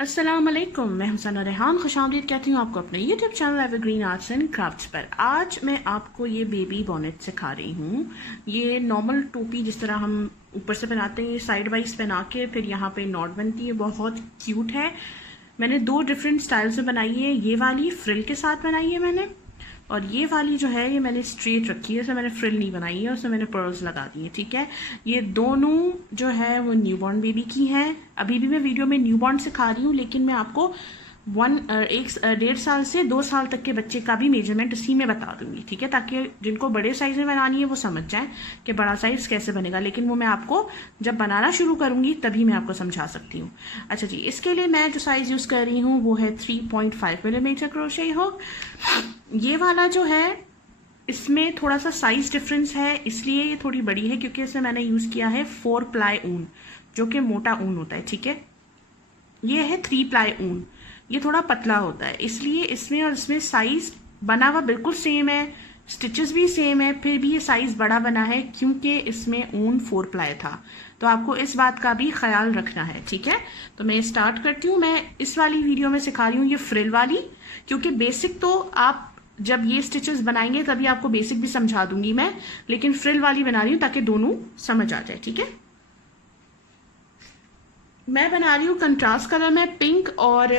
अस्सलाम वालेकुम, मैं हुसैना रेहान खुशामदीद कहती हूँ आपको अपने YouTube channel evergreen arts and crafts पर। आज मैं आपको ये बेबी बॉनेट सिखा रही हूँ। ये नॉर्मल टोपी जिस तरह हम ऊपर से पहनाते हैं, ये साइड वाइज पहना के फिर यहाँ पे नॉट बनती है, बहुत क्यूट है। मैंने दो डिफरेंट स्टाइल्स में बनाई है। ये वाली फ्रिल के साथ बनाई है मैंने, और ये वाली जो है ये मैंने स्ट्रेट रखी है, उसमें मैंने फ्रिल नहीं बनाई है, उसमें मैंने पर्ल्स लगा दी है। ठीक है, ये दोनों जो है वो न्यूबॉर्न बेबी की हैं। अभी भी मैं वीडियो में न्यूबॉर्न सिखा रही हूँ, लेकिन मैं आपको 1.5 से 2 साल तक के बच्चे का भी मेजरमेंट इसी में बता दूंगी। ठीक है, ताकि जिनको बड़े साइज में बनानी है वो समझ जाएं कि बड़ा साइज कैसे बनेगा, लेकिन वो मैं आपको जब बनाना शुरू करूंगी तभी मैं आपको समझा सकती हूँ। अच्छा जी, इसके लिए मैं जो साइज यूज कर रही हूँ वो है 3.5 मिलीमीटर क्रोशे हुक। ये वाला जो है इसमें थोड़ा सा साइज डिफरेंस है, इसलिए ये थोड़ी बड़ी है, क्योंकि इसमें मैंने यूज किया है 4 प्लाई ऊन, जो कि मोटा ऊन होता है। ठीक है, ये है 3 प्लाई ऊन, ये थोड़ा पतला होता है, इसलिए इसमें और इसमें साइज बना हुआ बिल्कुल सेम है, स्टिचेस भी सेम है, फिर भी ये साइज बड़ा बना है क्योंकि इसमें ऊन 4 प्लाई था। तो आपको इस बात का भी ख्याल रखना है। ठीक है, तो मैं स्टार्ट करती हूँ। मैं इस वाली वीडियो में सिखा रही हूँ ये फ्रिल वाली, क्योंकि बेसिक तो आप जब ये स्टिचेस बनाएंगे तभी आपको बेसिक भी समझा दूंगी मैं, लेकिन फ्रिल वाली बना रही हूँ ताकि दोनों समझ आ जाए। ठीक है, मैं बना रही हूँ कंट्रास्ट कलर में, पिंक और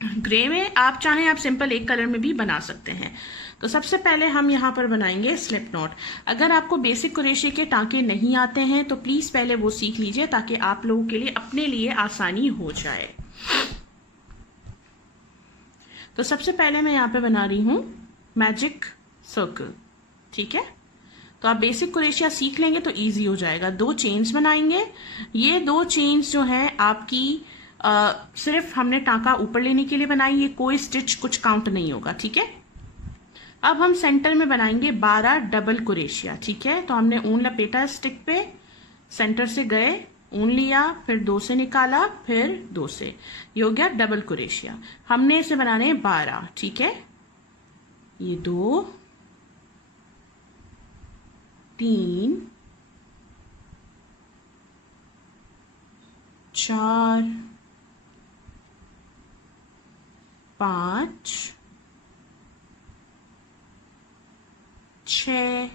ग्रे में। आप चाहें आप सिंपल एक कलर में भी बना सकते हैं। तो सबसे पहले हम यहाँ पर बनाएंगे स्लिप नॉट। अगर आपको बेसिक क्रोशे के टांके नहीं आते हैं तो प्लीज पहले वो सीख लीजिए, ताकि आप लोगों के लिए अपने लिए आसानी हो जाए। तो सबसे पहले मैं यहाँ पे बना रही हूँ मैजिक सर्कल। ठीक है, तो आप बेसिक क्रोशिया सीख लेंगे तो इजी हो जाएगा। 2 चेन्स बनाएंगे। ये 2 चेन्स जो है आपकी सिर्फ हमने टांका ऊपर लेने के लिए बनाई, ये कोई स्टिच कुछ काउंट नहीं होगा। ठीक है, अब हम सेंटर में बनाएंगे 12 डबल क्रोशिया। ठीक है, तो हमने ऊन लपेटा स्टिक पे, सेंटर से गए, ऊन लिया, फिर 2 से निकाला, फिर 2 से, ये हो गया डबल क्रोशिया। हमने इसे बनाने 12। ठीक है, ये 2 3 4 5 6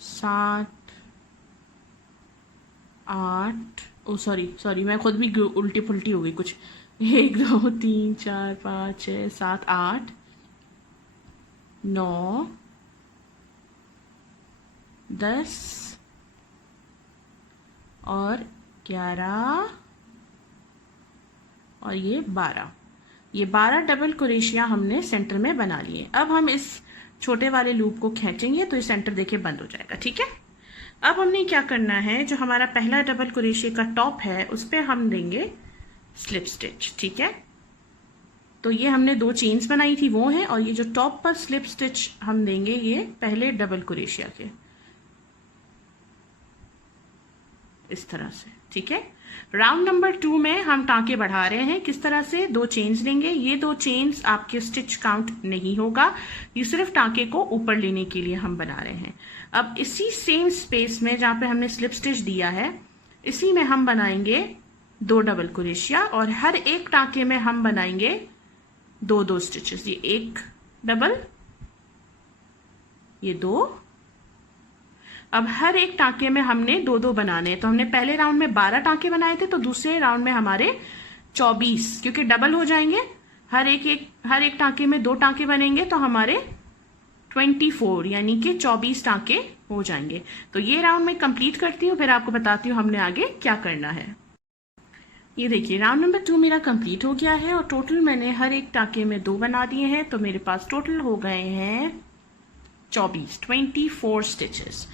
7 8, ओ सॉरी मैं खुद भी उल्टी पुल्टी हो गई कुछ। 1 2 3 4 5 6 7 8 9 10 और 11 और ये 12। ये 12 डबल क्रोशिया हमने सेंटर में बना लिए। अब हम इस छोटे वाले लूप को खींचेंगे तो ये सेंटर देखिए बंद हो जाएगा। ठीक है, अब हमने क्या करना है, जो हमारा पहला डबल क्रोशिया का टॉप है उस पर हम देंगे स्लिप स्टिच। ठीक है, तो ये हमने 2 चेन्स बनाई थी वो हैं, और ये जो टॉप पर स्लिप स्टिच हम देंगे ये पहले डबल क्रोशिया के, इस तरह से। ठीक है, राउंड नंबर 2 में हम टांके बढ़ा रहे हैं। किस तरह से, 2 चेन्स लेंगे। ये 2 चेन्स आपके स्टिच काउंट नहीं होगा, ये सिर्फ टांके को ऊपर लेने के लिए हम बना रहे हैं। अब इसी सेम स्पेस में जहां पे हमने स्लिप स्टिच दिया है, इसी में हम बनाएंगे 2 डबल क्रोशिया, और हर एक टांके में हम बनाएंगे 2 स्टिचेस। ये 1 डबल, ये 2। अब हर एक टांके में हमने 2 बनाने हैं। तो हमने पहले राउंड में 12 टांके बनाए थे, तो दूसरे राउंड में हमारे 24, क्योंकि डबल हो जाएंगे। हर एक टांके में 2 टांके बनेंगे तो हमारे 24 यानी कि 24 टांके हो जाएंगे। तो ये राउंड में कंप्लीट करती हूँ, फिर आपको बताती हूँ हमने आगे क्या करना है। ये देखिए राउंड नंबर 2 मेरा कंप्लीट हो गया है, और टोटल मैंने हर एक टांके में 2 बना दिए हैं, तो मेरे पास टोटल हो गए हैं 24 स्टिचेस।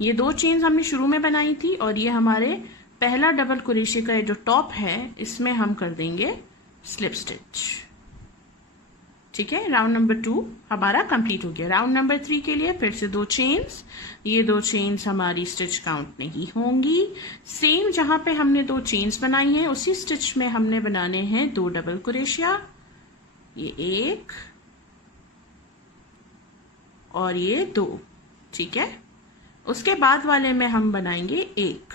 ये 2 चेन्स हमने शुरू में बनाई थी, और ये हमारे पहला डबल क्रोशिया का जो टॉप है इसमें हम कर देंगे स्लिप स्टिच। ठीक है, राउंड नंबर 2 हमारा कंप्लीट हो गया। राउंड नंबर 3 के लिए फिर से 2 चेन्स। ये 2 चेन्स हमारी स्टिच काउंट नहीं होंगी। सेम जहां पे हमने 2 चेन्स बनाई हैं उसी स्टिच में हमने बनाने हैं 2 डबल क्रोशिया। ये 1 और ये 2। ठीक है, उसके बाद वाले में हम बनाएंगे 1,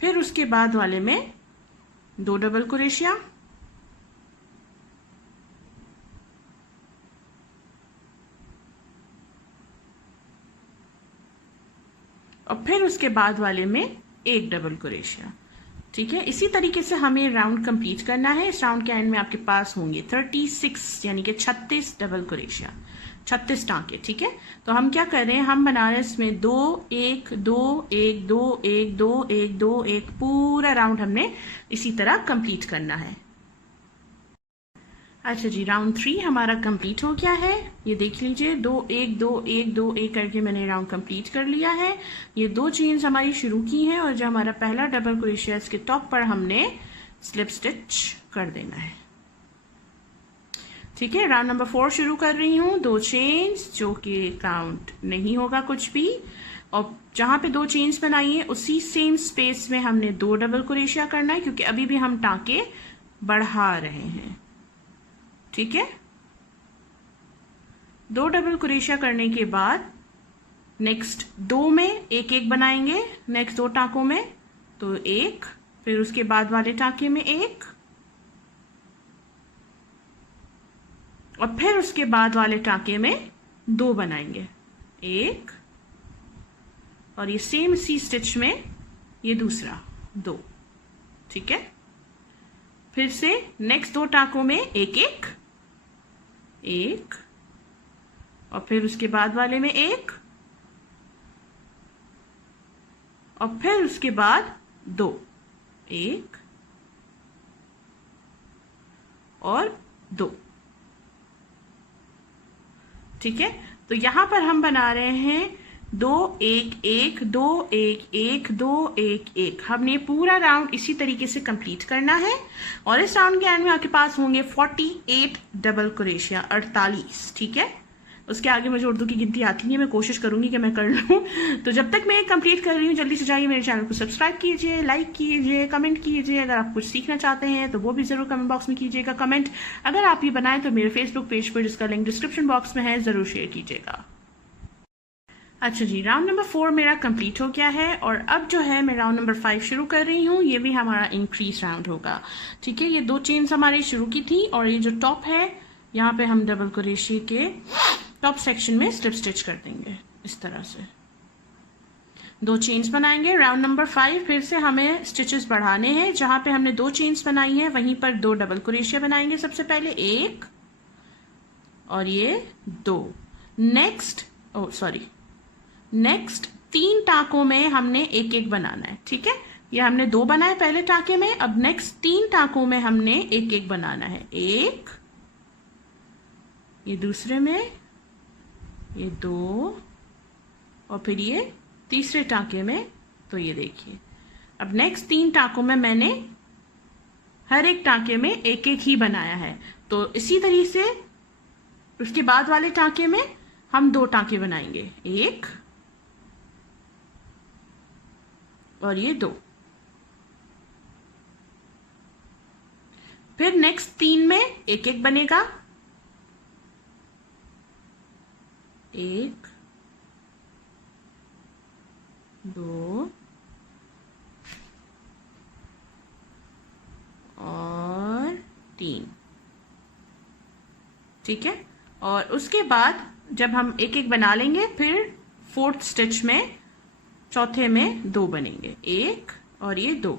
फिर उसके बाद वाले में 2 डबल क्रोशिया, और फिर उसके बाद वाले में 1 डबल क्रोशिया। ठीक है, इसी तरीके से हमें राउंड कंप्लीट करना है। इस राउंड के एंड में आपके पास होंगे 36 यानी कि 36 डबल क्रोशिया, 36 टांके। ठीक है, तो हम क्या कर रहे हैं, हम बना रहे हैं इसमें 2 1 2 1 2 1 2 1 2 1, पूरा राउंड हमने इसी तरह कंप्लीट करना है। अच्छा जी, राउंड 3 हमारा कंप्लीट हो गया है। ये देख लीजिए, 2 1 2 1 2 1 करके मैंने राउंड कंप्लीट कर लिया है। ये 2 चेन्स हमारी शुरू की हैं और जो हमारा पहला डबल क्रोशिया इसके टॉप पर हमने स्लिप स्टिच कर देना है। ठीक है, राउंड नंबर 4 शुरू कर रही हूँ। 2 चेन्स जो कि काउंट नहीं होगा कुछ भी, और जहां पे 2 चेन्स बनाई है उसी सेम स्पेस में हमने 2 डबल क्रोशिया करना है, क्योंकि अभी भी हम टांके बढ़ा रहे हैं। ठीक है, 2 डबल क्रोशिया करने के बाद नेक्स्ट 2 में एक एक बनाएंगे, नेक्स्ट 2 टांकों में तो 1, फिर उसके बाद वाले टांके में 1, और फिर उसके बाद वाले टांके में 2 बनाएंगे, 1, और ये सेम सी स्टिच में ये दूसरा 2। ठीक है, फिर से नेक्स्ट 2 टांकों में एक एक, और फिर उसके बाद वाले में 1, और फिर उसके बाद 2, 1 और 2। ठीक है, तो यहां पर हम बना रहे हैं 2 1 1 2 1 1 2 1 1। हमने पूरा राउंड इसी तरीके से कंप्लीट करना है, और इस राउंड के एंड में आपके पास होंगे 48 डबल क्रोशिया, 48। ठीक है, उसके आगे मुझे उर्दू की गिनती आती नहीं है, मैं कोशिश करूंगी कि मैं कर लूं। तो जब तक मैं कंप्लीट कर रही हूँ, जल्दी से जाइए मेरे चैनल को सब्सक्राइब कीजिए, लाइक कीजिए, कमेंट कीजिए। अगर आप कुछ सीखना चाहते हैं तो वो भी जरूर कमेंट बॉक्स में कीजिएगा कमेंट। अगर आप ये बनाएं तो मेरे फेसबुक पेज पर, जिसका लिंक डिस्क्रिप्शन बॉक्स में है, जरूर शेयर कीजिएगा। अच्छा जी, राउंड नंबर 4 मेरा कंप्लीट हो गया है, और अब जो है मैं राउंड नंबर 5 शुरू कर रही हूँ। ये भी हमारा इंक्रीज राउंड होगा। ठीक है, ये 2 चेन्स हमारी शुरू की थी, और ये जो टॉप है यहाँ पे हम डबल क्रोशिया के टॉप सेक्शन में स्लिप स्टिच कर देंगे इस तरह से। 2 चेन्स बनाएंगे। राउंड नंबर 5 फिर से हमें स्टिचेस बढ़ाने हैं। जहां पे हमने 2 चेन्स बनाई हैं वहीं पर 2 डबल क्रोशिया बनाएंगे। सबसे पहले 1 और ये 2। नेक्स्ट 3 टांकों में हमने एक एक बनाना है। ठीक है, ये हमने 2 बनाए पहले टांके में, अब नेक्स्ट 3 टांकों में हमने एक एक बनाना है। 1, ये दूसरे में, ये 2, और फिर ये तीसरे टांके में। तो ये देखिए, अब नेक्स्ट 3 टांकों में मैंने हर एक टांके में एक एक ही बनाया है। तो इसी तरीके से उसके बाद वाले टांके में हम 2 टांके बनाएंगे, 1 और ये 2। फिर नेक्स्ट 3 में एक एक बनेगा, 1 2 और 3। ठीक है, और उसके बाद जब हम एक एक बना लेंगे, फिर 4th स्टिच में चौथे में 2 बनेंगे, 1 और ये 2।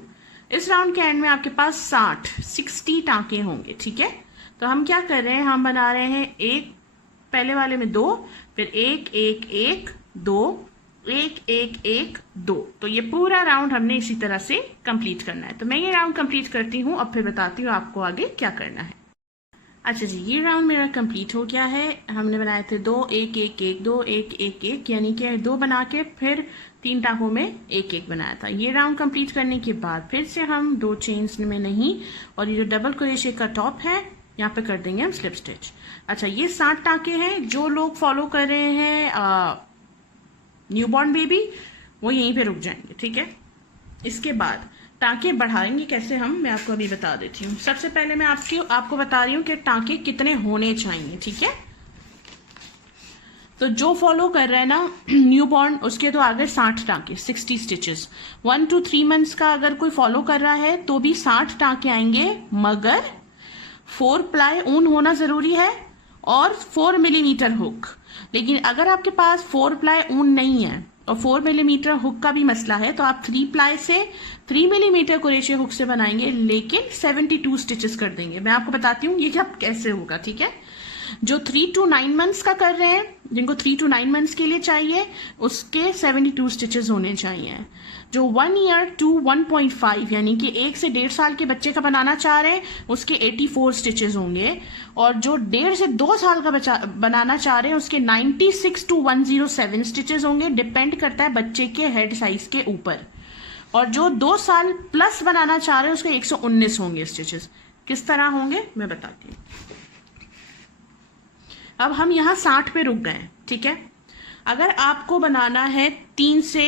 इस राउंड के एंड में आपके पास 60 टांके होंगे। ठीक है, तो हम क्या कर रहे हैं, हम बना रहे हैं एक पहले वाले में 2, फिर 1 1 1 2 1 1 1 2। तो ये पूरा राउंड हमने इसी तरह से कंप्लीट करना है। तो मैं ये राउंड कंप्लीट करती हूँ, अब फिर बताती हूँ आपको आगे क्या करना है। अच्छा जी, ये राउंड मेरा कंप्लीट हो गया है। हमने बनाए थे 2 1 1 1 2 1 1 1, यानी कि 2 बना के फिर 3 टांकों में एक एक बनाया था। ये राउंड कंप्लीट करने के बाद फिर से हम 2 चेन्स में नहीं, और ये जो डबल क्रोशिया का टॉप है यहाँ पे कर देंगे हम स्लिप स्टिच। अच्छा, ये 60 टांके हैं। जो लोग फॉलो कर रहे हैं न्यूबॉर्न बेबी, वो यहीं पे रुक जाएंगे। ठीक है, इसके बाद टांके बढ़ाएंगे कैसे हम, मैं आपको अभी बता देती हूँ। सबसे पहले मैं आपको बता रही हूँ कि टांके कितने होने चाहिए। ठीक है, तो जो फॉलो कर रहा है ना न्यू बॉर्न, उसके तो आगे 60 टाँके, 60 स्टिचेस। 1 to 3 मंथ्स का अगर कोई फॉलो कर रहा है तो भी 60 टाँके आएंगे, मगर 4 प्लाई ऊन होना जरूरी है और 4 मिलीमीटर हुक। लेकिन अगर आपके पास 4 प्लाई ऊन नहीं है और 4 मिलीमीटर हुक का भी मसला है, तो आप 3 प्लाई से 3 मिलीमीटर क्रोशे हुक से बनाएंगे, लेकिन 72 स्टिचेस कर देंगे। मैं आपको बताती हूँ ये क्या कैसे होगा, ठीक है। जो 3 to 9 मंथ्स का कर रहे हैं, जिनको 3 to 9 मंथ्स के लिए चाहिए, उसके 72 स्टिचेस होने चाहिए। जो 1 year to 1.5 यानी कि 1 से 1.5 साल के बच्चे का बनाना चाह रहे हैं, उसके 84 स्टिचेस होंगे। और जो 1.5 से 2 साल का बच्चा बनाना चाह रहे हैं, उसके 96 to 107 स्टिचेस होंगे। डिपेंड करता है बच्चे के हेड साइज के ऊपर। और जो 2 साल प्लस बनाना चाह रहे हैं, उसके 119 होंगे स्टिचेस। किस तरह होंगे मैं बताती हूँ। अब हम यहाँ 60 पे रुक गए, ठीक है। अगर आपको बनाना है 3 से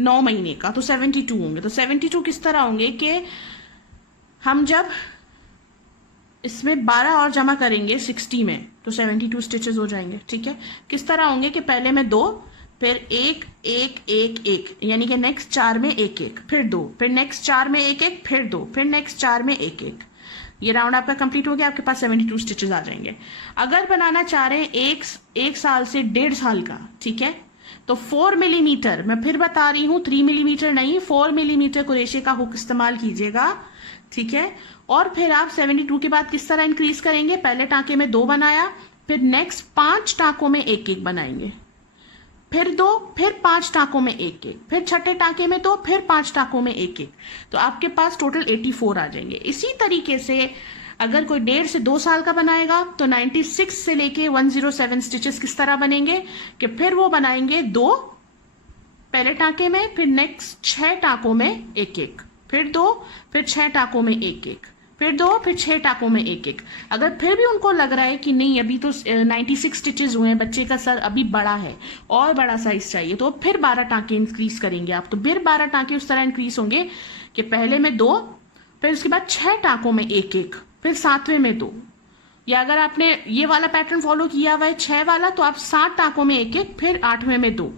9 महीने का तो 72 होंगे। तो 72 किस तरह होंगे कि हम जब इसमें 12 और जमा करेंगे 60 में तो 72 स्टिचेस हो जाएंगे, ठीक है। किस तरह होंगे कि पहले में 2, फिर 1 1 1 1, यानी कि नेक्स्ट 4 में 1 1, फिर 2, फिर नेक्स्ट 4 में 1 1, फिर 2, फिर नेक्स्ट 4 में 1 1। ये राउंड आपका कंप्लीट हो गया, आपके पास 72 स्टिचेस आ जाएंगे। अगर बनाना चाह रहे हैं 1 साल से 1.5 साल का, ठीक है, तो 4 मिलीमीटर, मैं फिर बता रही हूँ 3 मिलीमीटर नहीं, 4 मिलीमीटर क्रोशे का हुक इस्तेमाल कीजिएगा, ठीक है। और फिर आप 72 के बाद किस तरह इंक्रीज करेंगे, पहले टाँके में 2 बनाया, फिर नेक्स्ट 5 टाँकों में 1 1 बनाएंगे, फिर 2, फिर 5 टाँकों में 1 1, फिर छठे टाँके में 2, फिर 5 टाँकों में 1 1। तो आपके पास टोटल 84 आ जाएंगे। इसी तरीके से अगर कोई 1.5 से 2 साल का बनाएगा तो 96 से लेके 107 स्टिचेस किस तरह बनेंगे कि फिर वो बनाएंगे 2 पहले टाँके में, फिर नेक्स्ट 6 टाँकों में 1 1, फिर 2, फिर 6 टाँकों में 1 1, फिर 2, फिर 6 टाँकों में 1 1। अगर फिर भी उनको लग रहा है कि नहीं अभी तो 96 स्टिचेस हुए हैं, बच्चे का सर अभी बड़ा है और बड़ा साइज चाहिए, तो फिर 12 टाँके इंक्रीज करेंगे आप। तो फिर 12 टाँके उस तरह इंक्रीज होंगे कि पहले में 2, फिर उसके बाद 6 टाँकों में 1 1, फिर 7वें में 2। या अगर आपने ये वाला पैटर्न फॉलो किया हुआ है 6 वाला, तो आप 7 टाँकों में 1 1, फिर 8वें में 2,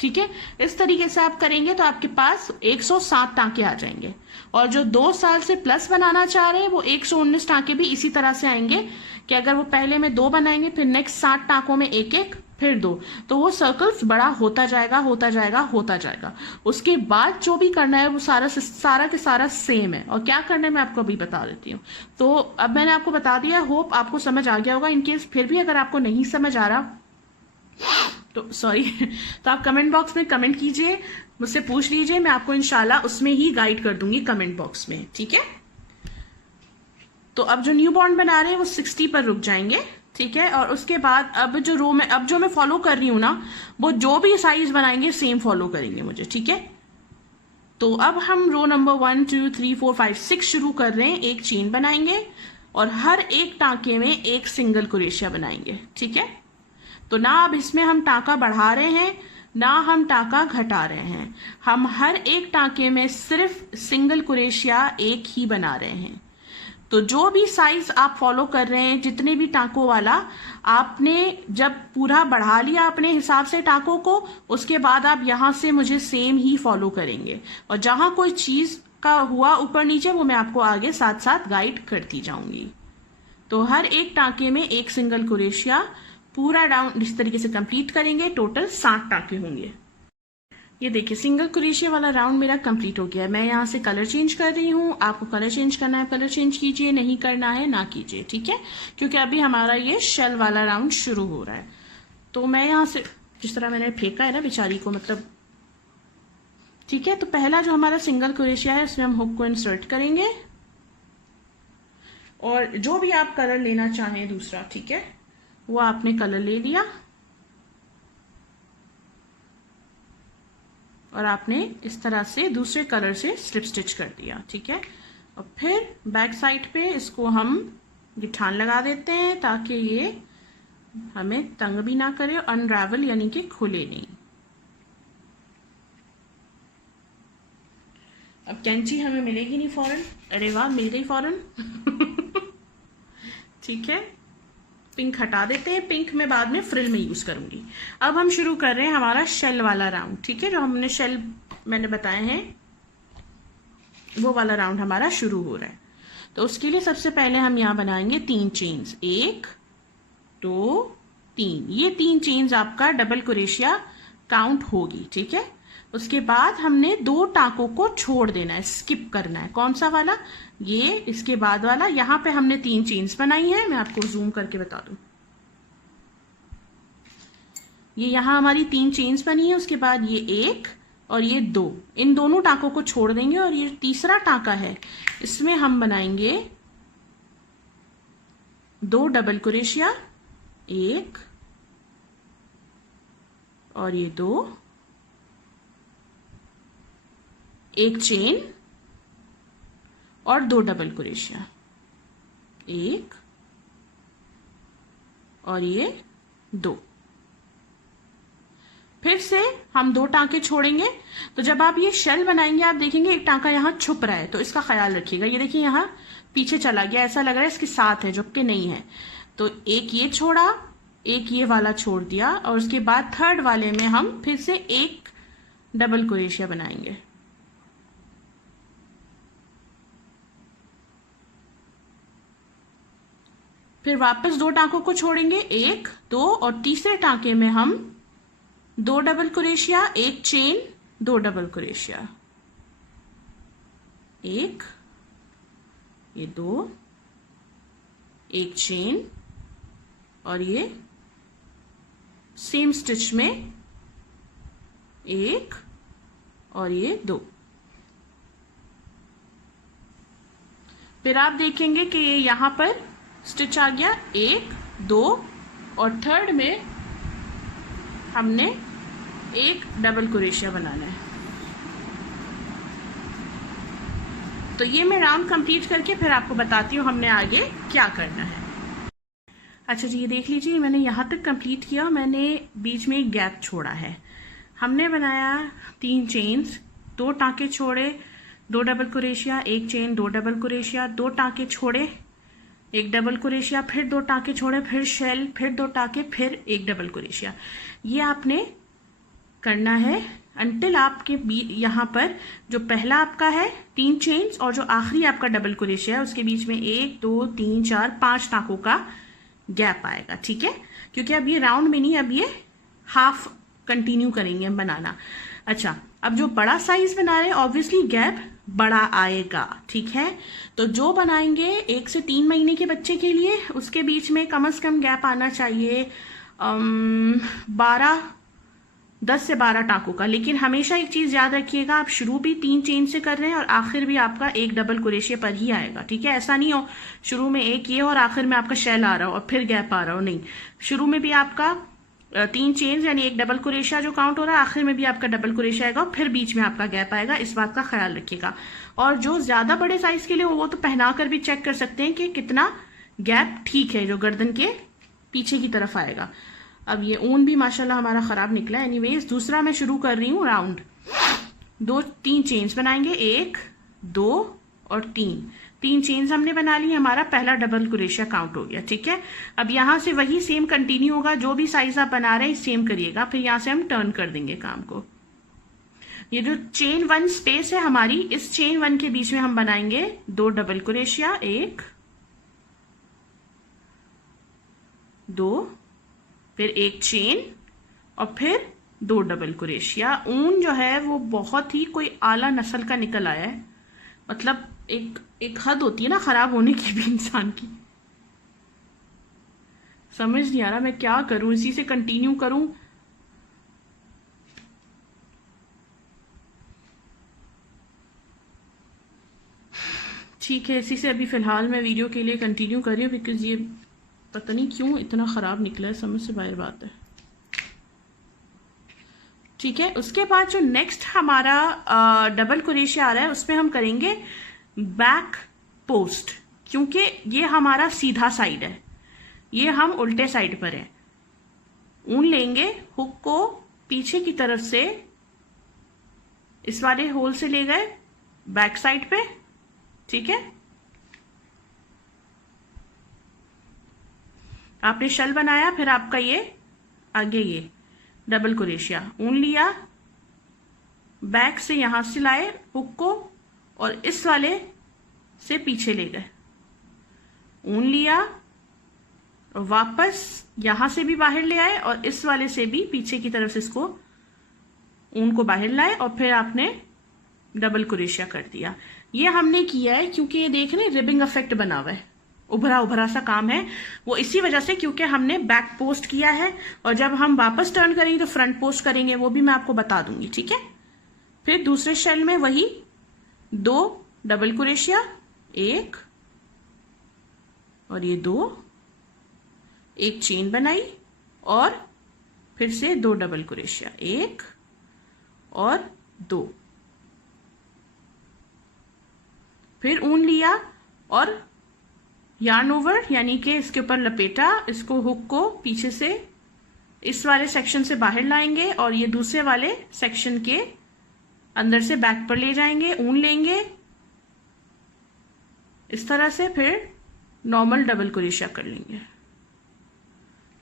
ठीक है। इस तरीके से आप करेंगे तो आपके पास 107 टाँके आ जाएंगे। और जो 2 साल से प्लस बनाना चाह रहे हैं वो 119 टाँके भी इसी तरह से आएंगे कि अगर वो पहले में 2 बनाएंगे, फिर नेक्स्ट 7 टाँकों में 1 1, फिर 2, तो वो सर्कल्स बड़ा होता जाएगा होता जाएगा होता जाएगा। उसके बाद जो भी करना है वो सारा के सारा सेम है। और क्या करना है मैं आपको अभी बता देती हूँ। तो अब मैंने आपको बता दिया, होप आपको समझ आ गया होगा। इनकेस फिर भी अगर आपको नहीं समझ आ रहा तो सॉरी तो आप कमेंट बॉक्स में कमेंट कीजिए, मुझसे पूछ लीजिए, मैं आपको इंशाल्लाह उसमें ही गाइड कर दूंगी कमेंट बॉक्स में, ठीक है। तो अब जो न्यू बॉर्न बना रहे हैं वो 60 पर रुक जाएंगे, ठीक है। और उसके बाद अब जो मैं फॉलो कर रही हूँ ना, वो जो भी साइज बनाएंगे सेम फॉलो करेंगे मुझे, ठीक है। तो अब हम रो नंबर 1 2 3 4 5 6 शुरू कर रहे हैं। एक चेन बनाएंगे और हर एक टाँके में एक सिंगल क्रोशिया बनाएंगे, ठीक है। तो ना अब इसमें हम टाँका बढ़ा रहे हैं ना हम टाँका घटा रहे हैं, हम हर एक टाँके में सिर्फ सिंगल क्रोशिया एक ही बना रहे हैं। तो जो भी साइज आप फॉलो कर रहे हैं, जितने भी टाँकों वाला, आपने जब पूरा बढ़ा लिया अपने हिसाब से टाँकों को, उसके बाद आप यहाँ से मुझे सेम ही फॉलो करेंगे। और जहाँ कोई चीज का हुआ ऊपर नीचे वो मैं आपको आगे साथ साथ गाइड करती जाऊंगी। तो हर एक टाँके में एक सिंगल क्रोशिया, पूरा राउंड इस तरीके से कंप्लीट करेंगे। टोटल 60 टाँके होंगे। ये देखिए सिंगल क्रोशिया वाला राउंड मेरा कंप्लीट हो गया है। मैं यहाँ से कलर चेंज कर रही हूँ। आपको कलर चेंज करना है कलर चेंज कीजिए, नहीं करना है ना कीजिए, ठीक है। क्योंकि अभी हमारा ये शेल वाला राउंड शुरू हो रहा है। तो मैं यहाँ से जिस तरह मैंने फेंका है ना बेचारी को, मतलब ठीक है। तो पहला जो हमारा सिंगल क्रोशिया है उसमें हम हुक को इंसर्ट करेंगे और जो भी आप कलर लेना चाहें दूसरा, ठीक है, वो आपने कलर ले लिया और आपने इस तरह से दूसरे कलर से स्लिप स्टिच कर दिया, ठीक है। और फिर बैक साइड पे इसको हम गिठान लगा देते हैं ताकि ये हमें तंग भी ना करे, अनरावल यानी कि खुले नहीं। अब कैंची हमें मिलेगी नहीं फौरन, अरे वाह मिल गई फौरन ठीक है। पिंक हटा देते हैं, पिंक में बाद में फ्रिल में यूज करूंगी। अब हम शुरू कर रहे हैं हमारा शेल वाला राउंड, ठीक है। जो हमने शेल मैंने बताए हैं वो वाला राउंड हमारा शुरू हो रहा है। तो उसके लिए सबसे पहले हम यहाँ बनाएंगे 3 चेन्स, 1 2 3। ये 3 चेन्स आपका डबल क्रोशिया काउंट होगी, ठीक है। उसके बाद हमने 2 टाकों को छोड़ देना है, स्किप करना है। कौन सा वाला? ये, इसके बाद वाला। यहाँ पे हमने 3 चेन्स बनाई है, मैं आपको जूम करके बता दूं। ये यहाँ हमारी 3 चेन्स बनी है, उसके बाद ये 1 और ये 2, इन दोनों टाकों को छोड़ देंगे। और ये तीसरा टाका है, इसमें हम बनाएंगे 2 डबल क्रोशिया, 1 और ये 2, एक चेन और 2 डबल क्रोशिया, 1 और ये 2। फिर से हम 2 टांके छोड़ेंगे। तो जब आप ये शेल बनाएंगे आप देखेंगे एक टांका यहाँ छुप रहा है, तो इसका ख्याल रखिएगा। ये देखिए यहाँ पीछे चला गया, ऐसा लग रहा है इसके साथ है जबकि नहीं है। तो एक ये छोड़ा, एक ये वाला छोड़ दिया, और उसके बाद थर्ड वाले में हम फिर से 1 डबल क्रोशिया बनाएंगे। फिर वापस 2 टांकों को छोड़ेंगे, 1 2, और तीसरे टांके में हम 2 double crochet, 1 chain, 2 double crochet, 1 ये 2, 1 चेन और ये सेम स्टिच में 1 और ये 2। फिर आप देखेंगे कि ये यहां पर स्टिच आ गया, 1 2, और थर्ड में हमने 1 डबल क्रोशिया बनाना है। तो ये मैं राउंड कंप्लीट करके फिर आपको बताती हूँ हमने आगे क्या करना है। अच्छा जी, ये देख लीजिए मैंने यहाँ तक कंप्लीट किया, मैंने बीच में एक गैप छोड़ा है। हमने बनाया 3 चेन्स, 2 टांके छोड़े, 2 double crochet, 1 chain, 2 double crochet, 2 टांके छोड़े, 1 डबल क्रोशिया, फिर 2 टांके छोड़े, फिर शेल, फिर 2 टांके, फिर 1 डबल क्रोशिया। ये आपने करना है अंटिल आपके यहाँ पर जो पहला आपका है 3 चेन्स और जो आखिरी आपका डबल क्रोशिया है उसके बीच में 1 2 3 4 5 टाकों का गैप आएगा, ठीक है। क्योंकि अब ये राउंड में नहीं, अब ये हाफ कंटिन्यू करेंगे हम बनाना। अच्छा, अब जो बड़ा साइज बना रहे हैं ऑब्वियसली गैप बड़ा आएगा, ठीक है। तो जो बनाएंगे 1 से 3 महीने के बच्चे के लिए उसके बीच में कम से कम गैप आना चाहिए 10 से 12 टाकों का। लेकिन हमेशा एक चीज याद रखिएगा, आप शुरू भी 3 चेन से कर रहे हैं और आखिर भी आपका 1 डबल क्रोशिया पर ही आएगा, ठीक है। ऐसा नहीं हो शुरू में 1 ये और आखिर में आपका शेल आ रहा हो और फिर गैप आ रहा हो, नहीं। शुरू में भी आपका 3 चेन्स यानी 1 डबल क्रोशिया जो काउंट हो रहा है, आखिर में भी आपका डबल क्रोशिया आएगा और फिर बीच में आपका गैप आएगा। इस बात का ख्याल रखिएगा। और जो ज्यादा बड़े साइज के लिए वो तो पहना कर भी चेक कर सकते हैं कि कितना गैप ठीक है जो गर्दन के पीछे की तरफ आएगा। अब ये ऊन भी माशाल्लाह हमारा खराब निकला। एनीवेज दूसरा मैं शुरू कर रही हूँ राउंड। 2-3 चेन्स बनाएंगे, 1 2 और 3 चेन्स हमने बना ली, हमारा पहला डबल क्रोशिया काउंट हो गया, ठीक है। अब यहां से वही सेम कंटिन्यू होगा, जो भी साइज आप बना रहे हैं सेम करिएगा। फिर यहां से हम टर्न कर देंगे काम को। ये जो चेन 1 स्पेस है हमारी, इस चेन 1 के बीच में हम बनाएंगे 2 डबल क्रोशिया, 1 2, फिर 1 चेन और फिर 2 डबल क्रोशिया। ऊन जो है वो बहुत ही कोई आला नस्ल का निकल आया है, मतलब एक हद होती है ना खराब होने की भी इंसान की। समझ नहीं आ रहा मैं क्या करूं, इसी से कंटिन्यू करूं। ठीक है, इसी से अभी फिलहाल मैं वीडियो के लिए कंटिन्यू कर रही हूँ, बिकॉज ये पता नहीं क्यों इतना खराब निकला है, समझ से बाहर बात है। ठीक है, उसके बाद जो नेक्स्ट हमारा डबल क्रोशिया आ रहा है उसमें हम करेंगे बैक पोस्ट, क्योंकि ये हमारा सीधा साइड है, ये हम उल्टे साइड पर है। ऊन लेंगे, हुक को पीछे की तरफ से इस वाले होल से ले गए बैक साइड पे, ठीक है। आपने शेल बनाया, फिर आपका ये आगे ये डबल क्रोशिया, ऊन लिया, बैक से यहां से लाए हुक को और इस वाले से पीछे ले गए, ऊन लिया और वापस यहां से भी बाहर ले आए और इस वाले से भी पीछे की तरफ से इसको ऊन को बाहर लाए और फिर आपने डबल क्रोशिया कर दिया। ये हमने किया है क्योंकि ये देख रहे रिबिंग इफेक्ट बना हुआ है, उभरा उभरा सा काम है, वो इसी वजह से क्योंकि हमने बैक पोस्ट किया है और जब हम वापस टर्न करेंगे तो फ्रंट पोस्ट करेंगे, वो भी मैं आपको बता दूंगी, ठीक है। फिर दूसरे शेल में वही 2 डबल क्रोशिया, 1 और ये 2, एक चेन बनाई और फिर से 2 डबल क्रोशिया, 1 और 2, फिर ऊन लिया और यार्न ओवर यानी कि इसके ऊपर लपेटा, इसको हुक को पीछे से इस वाले सेक्शन से बाहर लाएंगे और ये दूसरे वाले सेक्शन के अंदर से बैक पर ले जाएंगे, ऊन लेंगे इस तरह से, फिर नॉर्मल डबल क्रोशिया कर लेंगे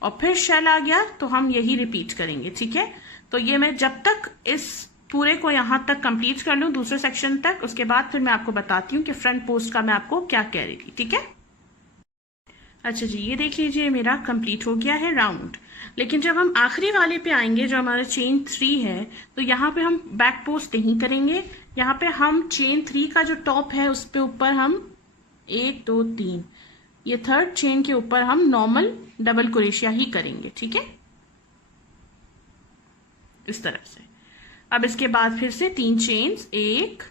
और फिर शेल आ गया तो हम यही रिपीट करेंगे, ठीक है। तो ये मैं जब तक इस पूरे को यहां तक कंप्लीट कर लूं दूसरे सेक्शन तक, उसके बाद फिर मैं आपको बताती हूँ कि फ्रंट पोस्ट का मैं आपको क्या कह रही थी, ठीक है। अच्छा जी, ये देख लीजिए मेरा कंप्लीट हो गया है राउंड। लेकिन जब हम आखिरी वाले पे आएंगे जो हमारा चेन 3 है, तो यहाँ पे हम बैक पोस्ट नहीं करेंगे, यहाँ पे हम चेन 3 का जो टॉप है उस पे ऊपर हम 1 2 3 ये थर्ड चेन के ऊपर हम नॉर्मल डबल क्रोशिया ही करेंगे, ठीक है, इस तरह से। अब इसके बाद फिर से 3 चेन्स, 1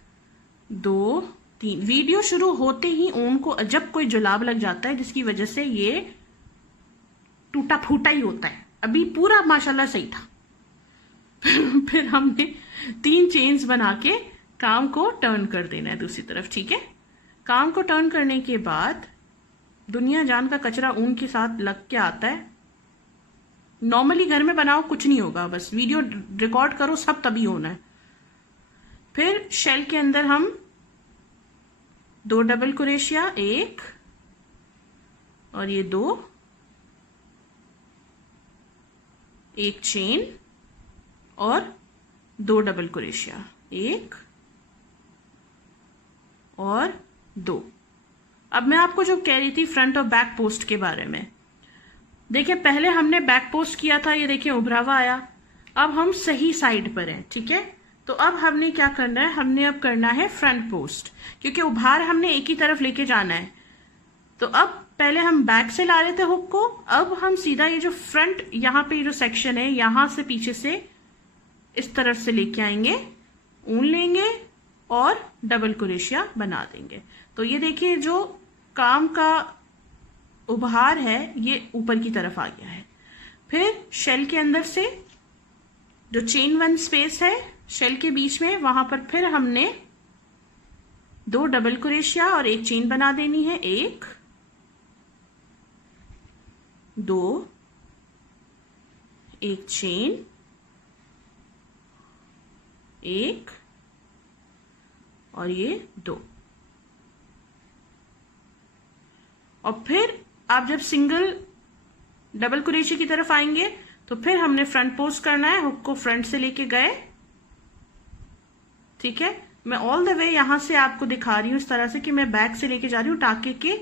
2 3। वीडियो शुरू होते ही ऊन को जब कोई जुलाब लग जाता है जिसकी वजह से ये टूटा फूटा ही होता है, अभी पूरा माशाल्लाह सही था। फिर हमने 3 चेन्स बना के काम को टर्न कर देना है दूसरी तरफ, ठीक है। काम को टर्न करने के बाद दुनिया जान का कचरा ऊन के साथ लग के आता है। नॉर्मली घर में बनाओ कुछ नहीं होगा, बस वीडियो रिकॉर्ड करो सब तभी होना है। फिर शेल के अंदर हम 2 डबल क्रोशिया, 1 और ये 2, एक चेन और 2 डबल क्रोशिया, 1 और 2। अब मैं आपको जो कह रही थी फ्रंट और बैक पोस्ट के बारे में, देखिए पहले हमने बैक पोस्ट किया था, ये देखिए उभरा हुआ आया, अब हम सही साइड पर हैं, ठीक है। तो अब हमने क्या करना है, हमने अब करना है फ्रंट पोस्ट, क्योंकि उभार हमने एक ही तरफ लेके जाना है। तो अब पहले हम बैक से ला रहे थे हुक को, अब हम सीधा ये जो फ्रंट यहाँ पे जो सेक्शन है यहां से पीछे से इस तरफ से लेके आएंगे, ऊन लेंगे और डबल क्रोशिया बना देंगे। तो ये देखिए जो काम का उभार है ये ऊपर की तरफ आ गया है। फिर शेल के अंदर से जो चेन 1 स्पेस है शेल के बीच में, वहां पर फिर हमने 2 डबल क्रोशिया और एक चेन बना देनी है, 1 2 एक चेन, 1 और ये 2। और फिर आप जब सिंगल डबल क्रोशिया की तरफ आएंगे तो फिर हमने फ्रंट पोस्ट करना है, हुक को फ्रंट से लेके गए, ठीक है। मैं ऑल द वे यहां से आपको दिखा रही हूं इस तरह से कि मैं बैक से लेके जा रही हूं टाके के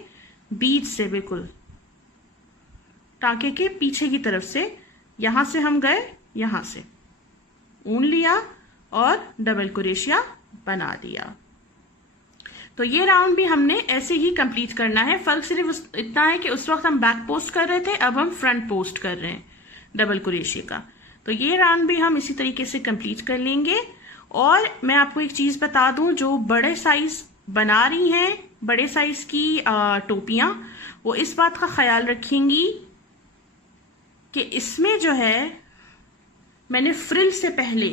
बीच से, बिल्कुल टाके के पीछे की तरफ से। यहां से हम गए, यहां से ऊन लिया और डबल क्रोशिया बना दिया। तो ये राउंड भी हमने ऐसे ही कंप्लीट करना है। फर्क सिर्फ इतना है कि उस वक्त हम बैक पोस्ट कर रहे थे, अब हम फ्रंट पोस्ट कर रहे हैं डबल क्रोशिया का। तो ये राउंड भी हम इसी तरीके से कंप्लीट कर लेंगे। और मैं आपको एक चीज बता दूं, जो बड़े साइज बना रही हैं, बड़े साइज की टोपियां, वो इस बात का ख्याल रखेंगी कि इसमें जो है मैंने फ्रिल से पहले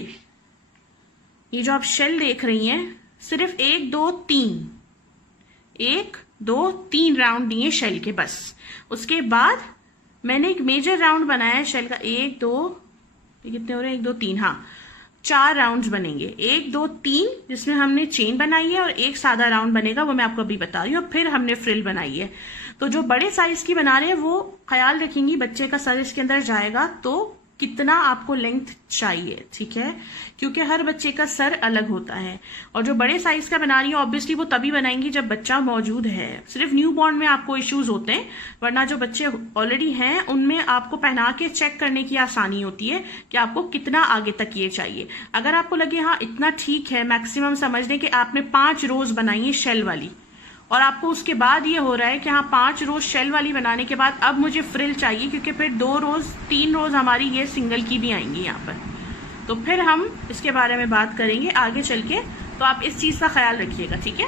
ये जो आप शेल देख रही हैं सिर्फ 1 2 3 राउंड दिए शेल के, बस। उसके बाद मैंने एक मेजर राउंड बनाया है शेल का, 1 2, ये कितने हो रहे हैं, 1 2 3, हाँ 4 राउंड्स बनेंगे, 1 2 3 जिसमें हमने चेन बनाई है और एक सादा राउंड बनेगा, वो मैं आपको अभी बता रही हूँ। फिर हमने फ्रिल बनाई है। तो जो बड़े साइज की बना रहे हैं वो ख्याल रखेंगी बच्चे का सर इसके अंदर जाएगा तो कितना आपको लेंथ चाहिए, ठीक है, क्योंकि हर बच्चे का सर अलग होता है। और जो बड़े साइज का बना रही है ऑब्वियसली वो तभी बनाएंगी जब बच्चा मौजूद है। सिर्फ न्यू बॉर्न में आपको इश्यूज होते हैं, वरना जो बच्चे ऑलरेडी हैं उनमें आपको पहना के चेक करने की आसानी होती है कि आपको कितना आगे तक ये चाहिए। अगर आपको लगे हाँ इतना ठीक है, मैक्सिमम समझ लें कि आपने 5 रोज बनाई है शेल वाली, और आपको उसके बाद ये हो रहा है कि हाँ 5 रोज शेल वाली बनाने के बाद अब मुझे फ्रिल चाहिए, क्योंकि फिर 2 रोज 3 रोज हमारी ये सिंगल की भी आएंगी यहाँ पर, तो फिर हम इसके बारे में बात करेंगे आगे चल के। तो आप इस चीज़ का ख्याल रखिएगा, ठीक है।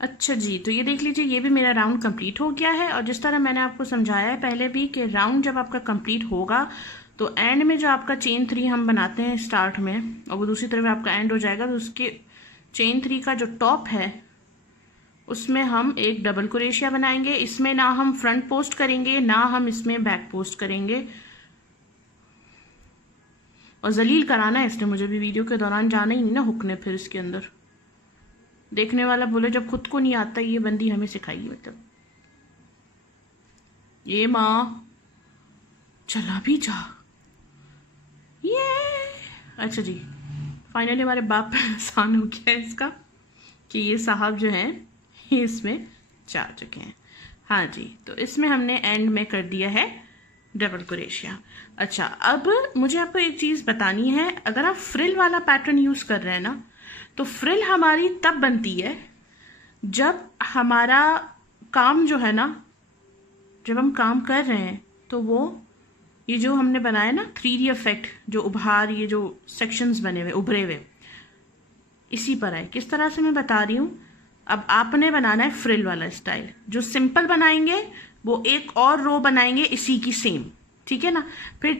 अच्छा जी, तो ये देख लीजिए, ये भी मेरा राउंड कंप्लीट हो गया है। और जिस तरह मैंने आपको समझाया है पहले भी कि राउंड जब आपका कंप्लीट होगा तो एंड में जो आपका चेन 3 हम बनाते हैं स्टार्ट में, और वो दूसरी तरफ आपका एंड हो जाएगा, तो उसके चेन 3 का जो टॉप है उसमें हम एक डबल क्रोशिया बनाएंगे। इसमें ना हम फ्रंट पोस्ट करेंगे ना हम इसमें बैक पोस्ट करेंगे। और जलील कराना है इसने मुझे भी, वीडियो के दौरान जाना ही नहीं ना हुक्ने फिर इसके अंदर। देखने वाला बोले जब खुद को नहीं आता ये बंदी हमें सिखाएगी, मतलब ये माँ चला भी जा ये। अच्छा जी, फाइनली हमारे बाप पे आसान हो गया है इसका कि ये साहब जो हैं इसमें जा चुके हैं। हाँ जी, तो इसमें हमने एंड में कर दिया है डबल क्रोशिया। अच्छा, अब मुझे आपको एक चीज़ बतानी है, अगर आप फ्रिल वाला पैटर्न यूज़ कर रहे हैं ना, तो फ्रिल हमारी तब बनती है जब हमारा काम जो है ना, जब हम काम कर रहे हैं तो वो ये जो हमने बनाया ना 3D इफेक्ट, जो उभार, ये जो सेक्शंस बने हुए उभरे हुए, इसी पर आए। किस तरह से मैं बता रही हूँ, अब आपने बनाना है फ्रिल वाला स्टाइल। जो सिंपल बनाएंगे वो एक और रो बनाएंगे इसी की सेम, ठीक है ना। फिर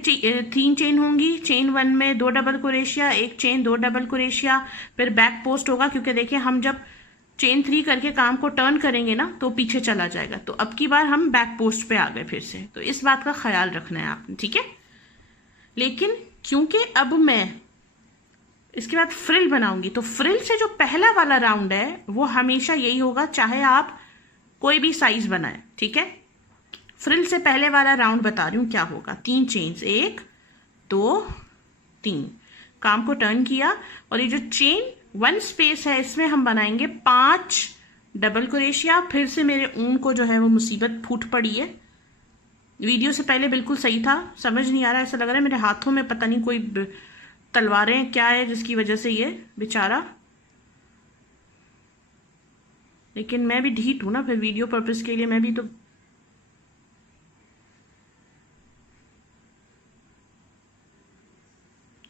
3 चेन होंगी, चेन 1 में 2 डबल क्रोशिया, एक चेन 2 डबल क्रोशिया, फिर बैक पोस्ट होगा, क्योंकि देखिए हम जब चेन 3 करके काम को टर्न करेंगे ना तो पीछे चला जाएगा। तो अब की बार हम बैक पोस्ट पे आ गए फिर से, तो इस बात का ख्याल रखना है आपने, ठीक है। लेकिन क्योंकि अब मैं इसके बाद फ्रिल बनाऊंगी, तो फ्रिल से जो पहला वाला राउंड है वो हमेशा यही होगा, चाहे आप कोई भी साइज बनाए, ठीक है। फ्रिल से पहले वाला राउंड बता रही हूँ क्या होगा। 3 चेन्स, 1 2 3, काम को टर्न किया, और ये जो चेन 1 स्पेस है इसमें हम बनाएंगे 5 डबल क्रोशिया। फिर से मेरे ऊन को जो है वो मुसीबत फूट पड़ी है। वीडियो से पहले बिल्कुल सही था, समझ नहीं आ रहा, ऐसा लग रहा है मेरे हाथों में पता नहीं कोई तलवारें क्या है जिसकी वजह से ये बेचारा, लेकिन मैं भी ढीठ हूं ना, फिर वीडियो पर्पस के लिए मैं भी तो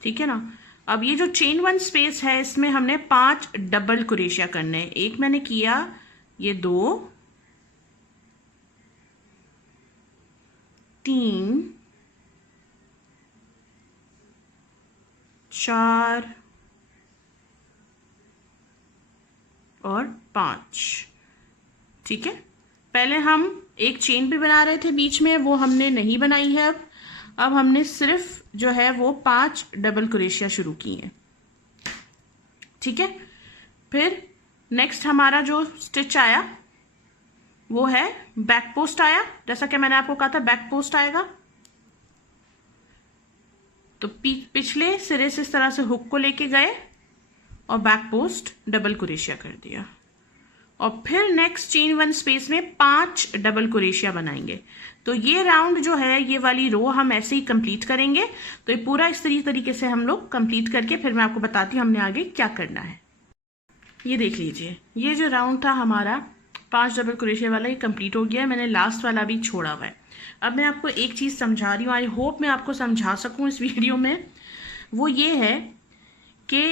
ठीक है ना। अब ये जो चेन 1 स्पेस है इसमें हमने 5 डबल क्रोशिया करने हैं। एक मैंने किया, ये 2 3 4 और 5, ठीक है। पहले हम एक चेन भी बना रहे थे बीच में, वो हमने नहीं बनाई है। अब हमने सिर्फ जो है वो 5 डबल क्रोशिया शुरू की हैं, ठीक है। फिर नेक्स्ट हमारा जो स्टिच आया वो है बैक पोस्ट आया, जैसा कि मैंने आपको कहा था बैक पोस्ट आएगा। तो पिछले सिरे से इस तरह से हुक को लेके गए और बैक पोस्ट डबल क्रोशिया कर दिया, और फिर नेक्स्ट चेन 1 स्पेस में 5 डबल क्रोशिया बनाएंगे। तो ये राउंड जो है, ये वाली रो हम ऐसे ही कंप्लीट करेंगे। तो ये पूरा इस तरीके से हम लोग कंप्लीट करके फिर मैं आपको बताती हूँ हमने आगे क्या करना है। ये देख लीजिए, ये जो राउंड था हमारा 5 डबल क्रोशिया वाला, ये कंप्लीट हो गया है। मैंने लास्ट वाला भी छोड़ा हुआ है। अब मैं आपको एक चीज़ समझा रही हूँ, आई होप मैं आपको समझा सकूँ इस वीडियो में। वो ये है कि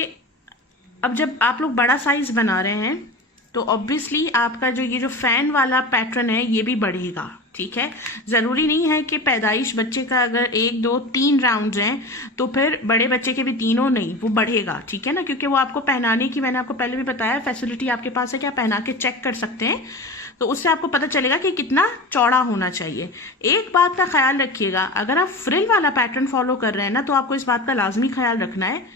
अब जब आप लोग बड़ा साइज बना रहे हैं तो ऑब्वियसली आपका जो ये जो फैन वाला पैटर्न है ये भी बढ़ेगा, ठीक है। ज़रूरी नहीं है कि पैदाइश बच्चे का अगर 1 2 3 राउंड्स हैं तो फिर बड़े बच्चे के भी तीनों नहीं, वो बढ़ेगा, ठीक है ना। क्योंकि वो आपको पहनाने की, मैंने आपको पहले भी बताया, फैसिलिटी आपके पास है कि आप पहना के चेक कर सकते हैं। तो उससे आपको पता चलेगा कि कितना चौड़ा होना चाहिए। एक बात का ख्याल रखिएगा, अगर आप फ्रिल वाला पैटर्न फॉलो कर रहे हैं ना, तो आपको इस बात का लाजमी ख्याल रखना है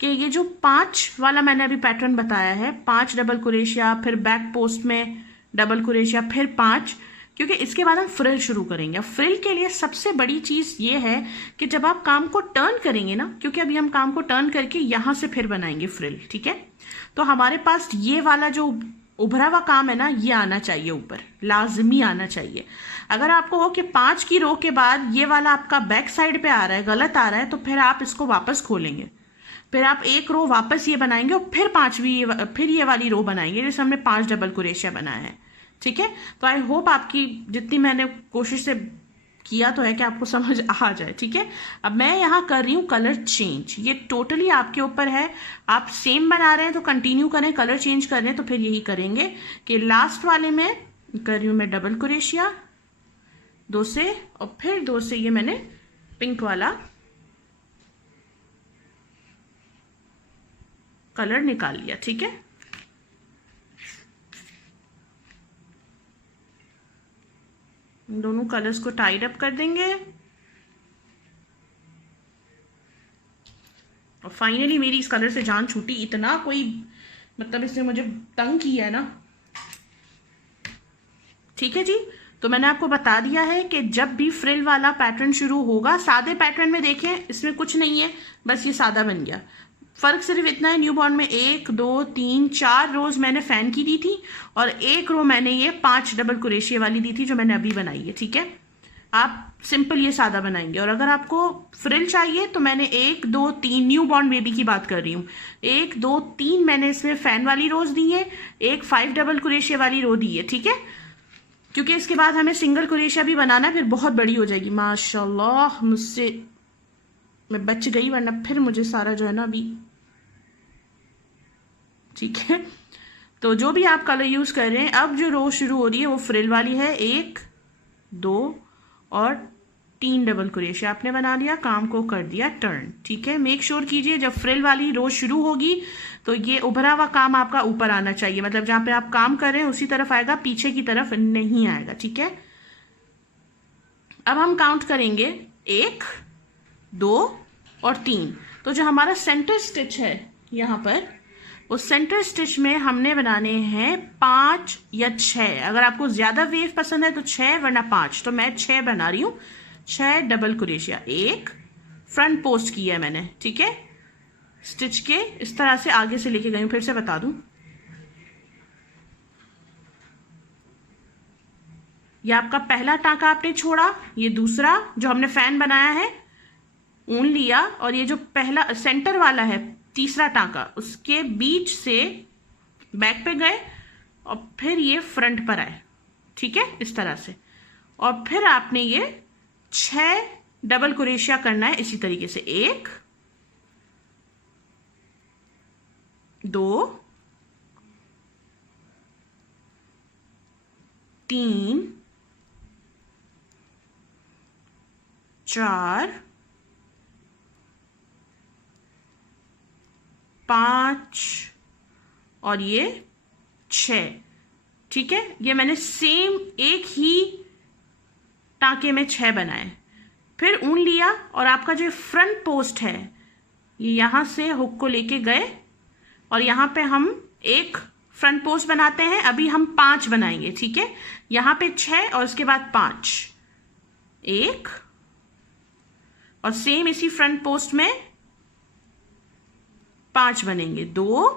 कि ये जो 5 वाला मैंने अभी पैटर्न बताया है, 5 डबल क्रोशिया, फिर बैक पोस्ट में डबल क्रोशिया, फिर 5, क्योंकि इसके बाद हम फ्रिल शुरू करेंगे। फ्रिल के लिए सबसे बड़ी चीज़ ये है कि जब आप काम को टर्न करेंगे ना, क्योंकि अभी हम काम को टर्न करके यहाँ से फिर बनाएंगे फ्रिल, ठीक है, तो हमारे पास ये वाला जो उभरा हुआ काम है ना, ये आना चाहिए ऊपर, लाजमी आना चाहिए। अगर आपको हो कि 5 की रो के बाद ये वाला आपका बैक साइड पे आ रहा है, गलत आ रहा है, तो फिर आप इसको वापस खोलेंगे, फिर आप एक रो वापस ये बनाएंगे और फिर फिर ये वाली रो बनाएंगे जैसे हमने 5 डबल क्रोशिया बनाया है, ठीक है। तो आई होप आपकी जितनी मैंने कोशिश से किया तो है कि आपको समझ आ जाए, ठीक है। अब मैं यहाँ कर रही हूँ कलर चेंज, ये टोटली आपके ऊपर है। आप सेम बना रहे हैं तो कंटिन्यू करें, कलर चेंज कर रहे हैं तो फिर यही करेंगे कि लास्ट वाले में कर रही हूँ मैं डबल क्रोशिया 2 से, और फिर 2 से ये मैंने पिंक वाला कलर निकाल लिया, ठीक है। दोनों कलर्स को टाइड अप कर देंगे और फाइनली मेरी इस कलर से जान छूटी। इतना कोई मतलब इसने मुझे तंग किया है ना, ठीक है जी। तो मैंने आपको बता दिया है कि जब भी फ्रिल वाला पैटर्न शुरू होगा, सादे पैटर्न में देखें इसमें कुछ नहीं है, बस ये सादा बन गया। फ़र्क सिर्फ इतना है, न्यू बॉर्न में 1 2 3 4 रोज मैंने फैन की दी थी और 1 रो मैंने ये 5 डबल क्रोशिया वाली दी थी जो मैंने अभी बनाई है, ठीक है। आप सिंपल ये सादा बनाएंगे। और अगर आपको फ्रिल चाहिए तो मैंने 1 2 3 न्यू बॉर्न बेबी की बात कर रही हूँ, 1 2 3 मैंने इसमें फैन वाली रोज दी है, एक 5 डबल क्रोशिया वाली रो दी है, ठीक है। क्योंकि इसके बाद हमें सिंगल क्रोशिया भी बनाना है, फिर बहुत बड़ी हो जाएगी। माशाल्लाह मुझसे मैं बच गई, वरना फिर मुझे सारा जो है ना अभी, ठीक है। तो जो भी आप कलर यूज कर रहे हैं, अब जो रो शुरू हो रही है वो फ्रिल वाली है। 1 2 और 3 डबल क्रोशिया आपने बना लिया, काम को कर दिया टर्न, ठीक है। मेक श्योर कीजिए जब फ्रिल वाली रो शुरू होगी तो ये उभरा हुआ काम आपका ऊपर आना चाहिए, मतलब जहां पे आप काम कर रहे हैं उसी तरफ आएगा, पीछे की तरफ नहीं आएगा, ठीक है। अब हम काउंट करेंगे 1 2 और 3। तो जो हमारा सेंटर स्टिच है यहाँ पर, उस सेंटर स्टिच में हमने बनाने हैं 5 या 6। अगर आपको ज्यादा वेव पसंद है तो 6 वरना 5, तो मैं 6 बना रही हूँ। 6 डबल क्रोशिया, एक फ्रंट पोस्ट किया है मैंने, ठीक है। स्टिच के इस तरह से आगे से लेके गई हूँ, फिर से बता दूं, ये आपका पहला टांका आपने छोड़ा, ये दूसरा जो हमने फैन बनाया है ऊन लिया, और ये जो पहला सेंटर वाला है तीसरा टांका, उसके बीच से बैक पे गए और फिर ये फ्रंट पर आए, ठीक है, इस तरह से। और फिर आपने ये 6 डबल क्रोशिया करना है इसी तरीके से। 1 2 3 4 5 और ये 6, ठीक है। ये मैंने सेम एक ही टांके में 6 बनाए। फिर ऊन लिया और आपका जो फ्रंट पोस्ट है ये यहां से हुक को लेके गए और यहां पे हम एक फ्रंट पोस्ट बनाते हैं। अभी हम 5 बनाएंगे, ठीक है। यहां पे 6 और उसके बाद 5, 1 और सेम इसी फ्रंट पोस्ट में 5 बनेंगे। 2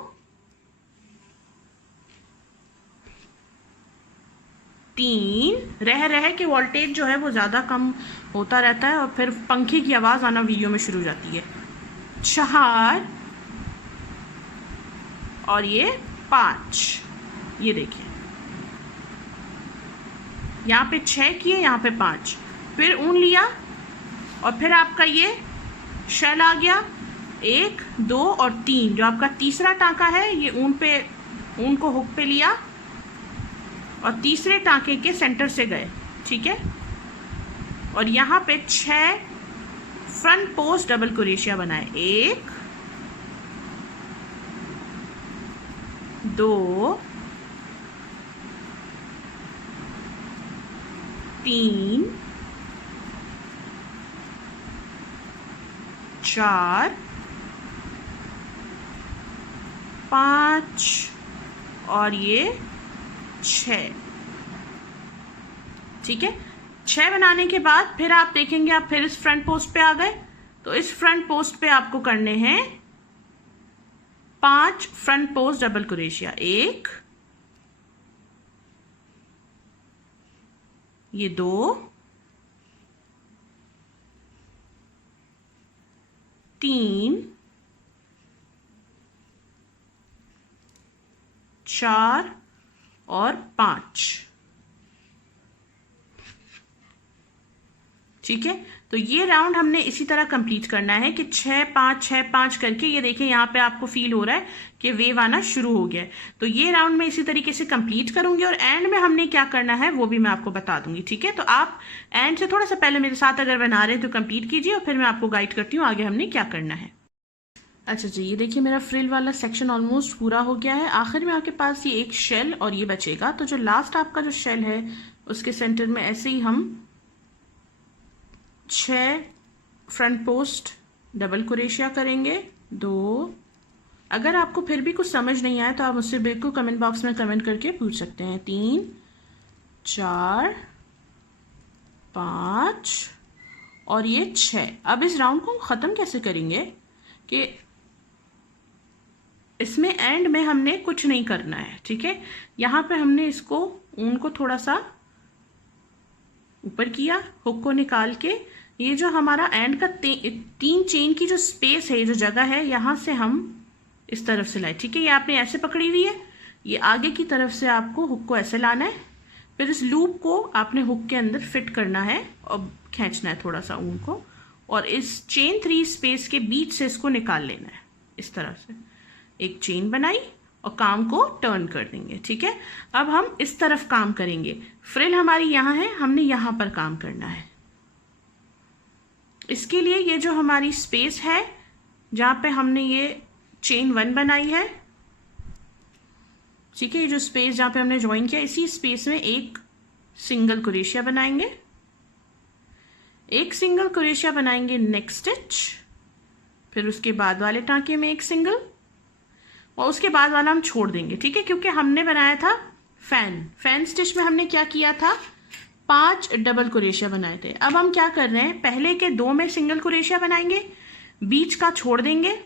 3, रह के वोल्टेज जो है वो ज्यादा कम होता रहता है और फिर पंखे की आवाज आना वीडियो में शुरू हो जाती है। 4 और ये 5, ये देखिए यहाँ पे 6 किए, यहाँ पे 5, फिर ऊन लिया और फिर आपका ये शेल आ गया। 1 2 और 3, जो आपका तीसरा टांका है ये ऊन को हुक पे लिया और तीसरे टांके के सेंटर से गए, ठीक है। और यहाँ पे 6 फ्रंट पोस्ट डबल क्रोशिया बनाए। 1 2 3 4 5 और ये 6। ठीक है, 6 बनाने के बाद फिर आप देखेंगे, आप फिर इस फ्रंट पोस्ट पे आ गए, तो इस फ्रंट पोस्ट पे आपको करने हैं 5 फ्रंट पोस्ट डबल क्रोशिया। 1, ये 2, 3, 4 और 5। ठीक है, तो ये राउंड हमने इसी तरह कंप्लीट करना है कि 6 5 6 5 करके, ये देखिए यहाँ पे आपको फील हो रहा है कि वेव आना शुरू हो गया है। तो ये राउंड मैं इसी तरीके से कंप्लीट करूंगी और एंड में हमने क्या करना है वो भी मैं आपको बता दूंगी। ठीक है, तो आप एंड से थोड़ा सा पहले मेरे साथ अगर बना रहे हैं तो कंप्लीट कीजिए और फिर मैं आपको गाइड करती हूँ आगे हमने क्या करना है। अच्छा जी, ये देखिए मेरा फ्रिल वाला सेक्शन ऑलमोस्ट पूरा हो गया है। आखिर में आपके पास ये एक शेल और ये बचेगा, तो जो लास्ट आपका जो शेल है उसके सेंटर में ऐसे ही हम 6 फ्रंट पोस्ट डबल क्रोशिया करेंगे। 2, अगर आपको फिर भी कुछ समझ नहीं आया तो आप मुझसे बिल्कुल कमेंट बॉक्स में कमेंट करके पूछ सकते हैं। 3 4 5 और ये 6। अब इस राउंड को ख़त्म कैसे करेंगे कि इसमें एंड में हमने कुछ नहीं करना है। ठीक है, यहाँ पे हमने इसको ऊन को थोड़ा सा ऊपर किया, हुक को निकाल के ये जो हमारा एंड का 3 चेन की जो स्पेस है, जो जगह है, यहाँ से हम इस तरफ से लाए। ठीक है, ये आपने ऐसे पकड़ी हुई है, ये आगे की तरफ से आपको हुक को ऐसे लाना है, फिर इस लूप को आपने हुक के अंदर फिट करना है और खींचना है थोड़ा सा ऊन को, और इस चेन 3 स्पेस के बीच से इसको निकाल लेना है। इस तरह से एक चेन बनाई और काम को टर्न कर देंगे। ठीक है, अब हम इस तरफ काम करेंगे। फ्रिल हमारी यहाँ है, हमने यहाँ पर काम करना है। इसके लिए ये जो हमारी स्पेस है जहाँ पे हमने ये चेन 1 बनाई है, ठीक है, ये जो स्पेस जहाँ पे हमने ज्वाइन किया, इसी स्पेस में एक सिंगल क्रोशिया बनाएंगे। एक सिंगल क्रोशिया बनाएंगे नेक्स्ट स्टिच, फिर उसके बाद वाले टांके में एक सिंगल, और उसके बाद वाला हम छोड़ देंगे। ठीक है, क्योंकि हमने बनाया था फैन स्टिच में हमने क्या किया था, 5 डबल क्रोशिया बनाए थे। अब हम क्या कर रहे हैं, पहले के 2 में सिंगल क्रोशिया बनाएंगे, बीच का छोड़ देंगे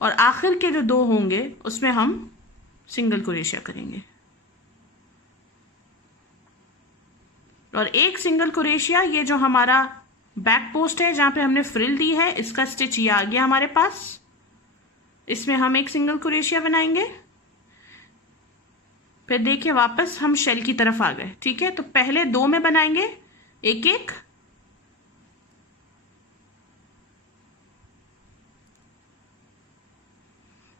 और आखिर के जो 2 होंगे उसमें हम सिंगल क्रोशिया करेंगे। और एक सिंगल क्रोशिया, ये जो हमारा बैक पोस्ट है जहां पे हमने फ्रिल दी है, इसका स्टिच ये आ गया हमारे पास, इसमें हम एक सिंगल क्रोशिया बनाएंगे। फिर देखिए वापस हम शेल की तरफ आ गए। ठीक है, तो पहले 2 में बनाएंगे एक एक,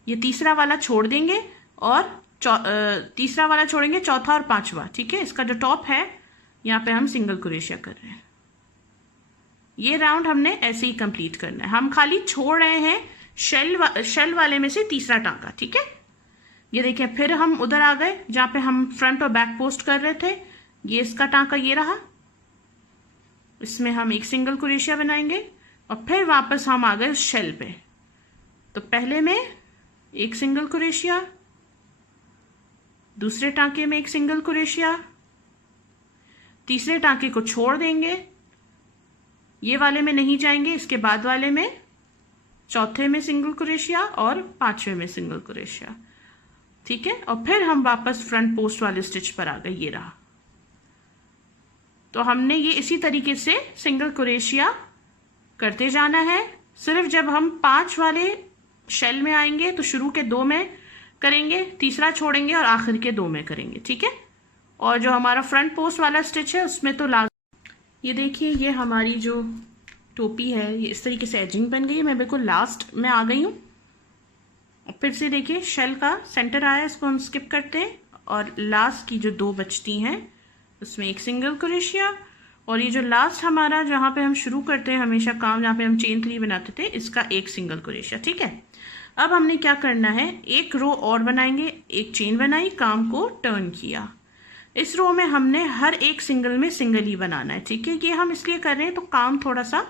ये तीसरा वाला छोड़ देंगे और तीसरा वाला छोड़ेंगे, चौथा और पांचवा। ठीक है, इसका जो टॉप है यहाँ पे हम सिंगल क्रोशिया कर रहे हैं। ये राउंड हमने ऐसे ही कंप्लीट करना है। हम खाली छोड़ रहे हैं शेल वाले में से तीसरा टांका। ठीक है, ये देखिए फिर हम उधर आ गए जहाँ पे हम फ्रंट और बैक पोस्ट कर रहे थे। ये इसका टांका ये रहा, इसमें हम एक सिंगल क्रोशिया बनाएंगे और फिर वापस हम आ गए शेल पे। तो पहले में एक सिंगल क्रोशिया, दूसरे टांके में एक सिंगल क्रोशिया, तीसरे टांके को छोड़ देंगे, ये वाले में नहीं जाएंगे, इसके बाद वाले में, चौथे में सिंगल क्रोशिया और पांचवे में सिंगल क्रोशिया। ठीक है, और फिर हम वापस फ्रंट पोस्ट वाले स्टिच पर आ गए, ये रहा। तो हमने ये इसी तरीके से सिंगल क्रोशिया करते जाना है। सिर्फ जब हम 5 वाले शेल में आएंगे तो शुरू के 2 में करेंगे, तीसरा छोड़ेंगे और आखिर के 2 में करेंगे। ठीक है, और जो हमारा फ्रंट पोस्ट वाला स्टिच है उसमें तो ये देखिए ये हमारी जो टोपी है ये इस तरीके से एजिंग बन गई है। मैं बिल्कुल लास्ट में आ गई हूँ। फिर से देखिए शेल का सेंटर आया, इसको हम स्किप करते हैं और लास्ट की जो 2 बचती हैं उसमें एक सिंगल क्रोशिया, और ये जो लास्ट हमारा जहाँ पे हम शुरू करते हैं हमेशा काम, जहाँ पे हम चेन 3 बनाते थे, इसका एक सिंगल क्रोशिया। ठीक है, अब हमने क्या करना है, एक रो और बनाएंगे, एक चेन बनाई, काम को टर्न किया, इस रो में हमने हर एक सिंगल में सिंगल ही बनाना है, ठीक है। ये हम इसलिए कर रहे हैं तो काम थोड़ा सा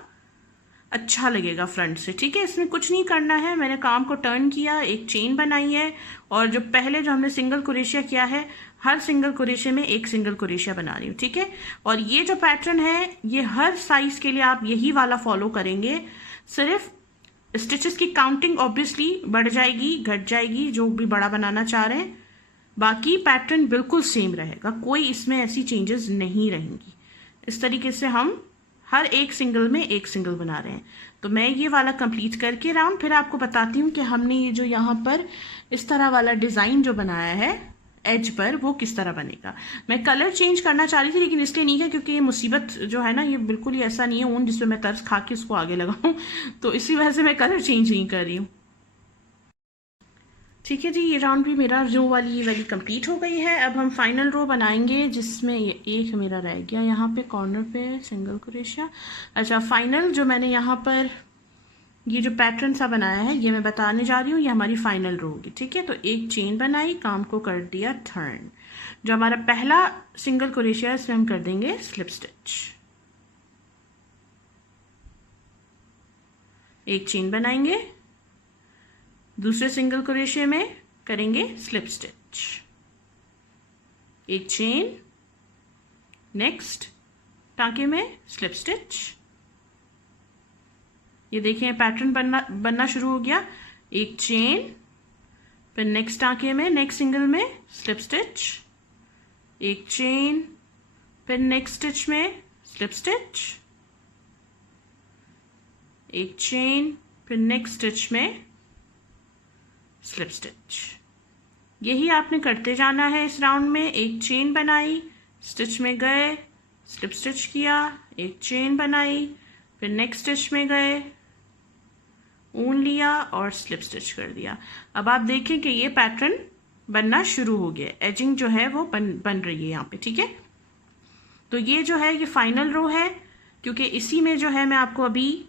अच्छा लगेगा फ्रंट से, ठीक है। इसमें कुछ नहीं करना है, मैंने काम को टर्न किया, एक चेन बनाई है, और जो पहले जो हमने सिंगल क्रोशिया किया है, हर सिंगल क्रोशिया में एक सिंगल क्रोशिया बना रही हूँ, ठीक है। और ये जो पैटर्न है ये हर साइज के लिए आप यही वाला फॉलो करेंगे। सिर्फ स्टिचेस की काउंटिंग ऑब्वियसली बढ़ जाएगी, घट जाएगी, जो भी बड़ा बनाना चाह रहे हैं, बाकी पैटर्न बिल्कुल सेम रहेगा, कोई इसमें ऐसी चेंजेस नहीं रहेंगी। इस तरीके से हम हर एक सिंगल में एक सिंगल बना रहे हैं। तो मैं ये वाला कंप्लीट करके राउंड फिर आपको बताती हूँ कि हमने ये जो यहाँ पर इस तरह वाला डिज़ाइन जो बनाया है एज पर, वो किस तरह बनेगा। मैं कलर चेंज करना चाह रही थी लेकिन इसलिए नहीं किया क्योंकि ये मुसीबत जो है ना, ये बिल्कुल ही ऐसा नहीं है ऊन जिसमें मैं तर्स खा के उसको आगे लगाऊं, तो इसी वजह से मैं कलर चेंज नहीं कर रही हूँ, ठीक है जी। ये राउंड भी मेरा रो वाली कंप्लीट हो गई है। अब हम फाइनल रो बनाएंगे जिसमें ये एक मेरा रह गया यहाँ पे कॉर्नर पे सिंगल क्रोशिया। अच्छा, फाइनल जो मैंने यहाँ पर ये जो पैटर्न सा बनाया है ये मैं बताने जा रही हूँ, ये हमारी फाइनल रो होगी, ठीक है। तो एक चेन बनाई, काम को कर दिया टर्न। जो हमारा पहला सिंगल क्रोशिया है इसमें हम कर देंगे स्लिप स्टिच, एक चेन बनाएंगे, दूसरे सिंगल क्रोशिया में करेंगे स्लिप स्टिच, एक चेन, नेक्स्ट टांके में स्लिप स्टिच। ये देखें पैटर्न बनना शुरू हो गया। एक चेन, फिर नेक्स्ट टांके में नेक्स्ट सिंगल में स्लिप स्टिच, एक चेन, फिर नेक्स्ट स्टिच में स्लिप स्टिच, एक चेन, फिर नेक्स्ट स्टिच में स्लिप स्टिच। यही आपने करते जाना है इस राउंड में। एक चेन बनाई, स्टिच में गए, स्लिप स्टिच किया, एक चेन बनाई, फिर नेक्स्ट स्टिच में गए, ऊन लिया और स्लिप स्टिच कर दिया। अब आप देखें कि ये पैटर्न बनना शुरू हो गया, एजिंग जो है वो बन रही है यहाँ पे, ठीक है। तो ये जो है ये फाइनल रो है, क्योंकि इसी में जो है मैं आपको अभी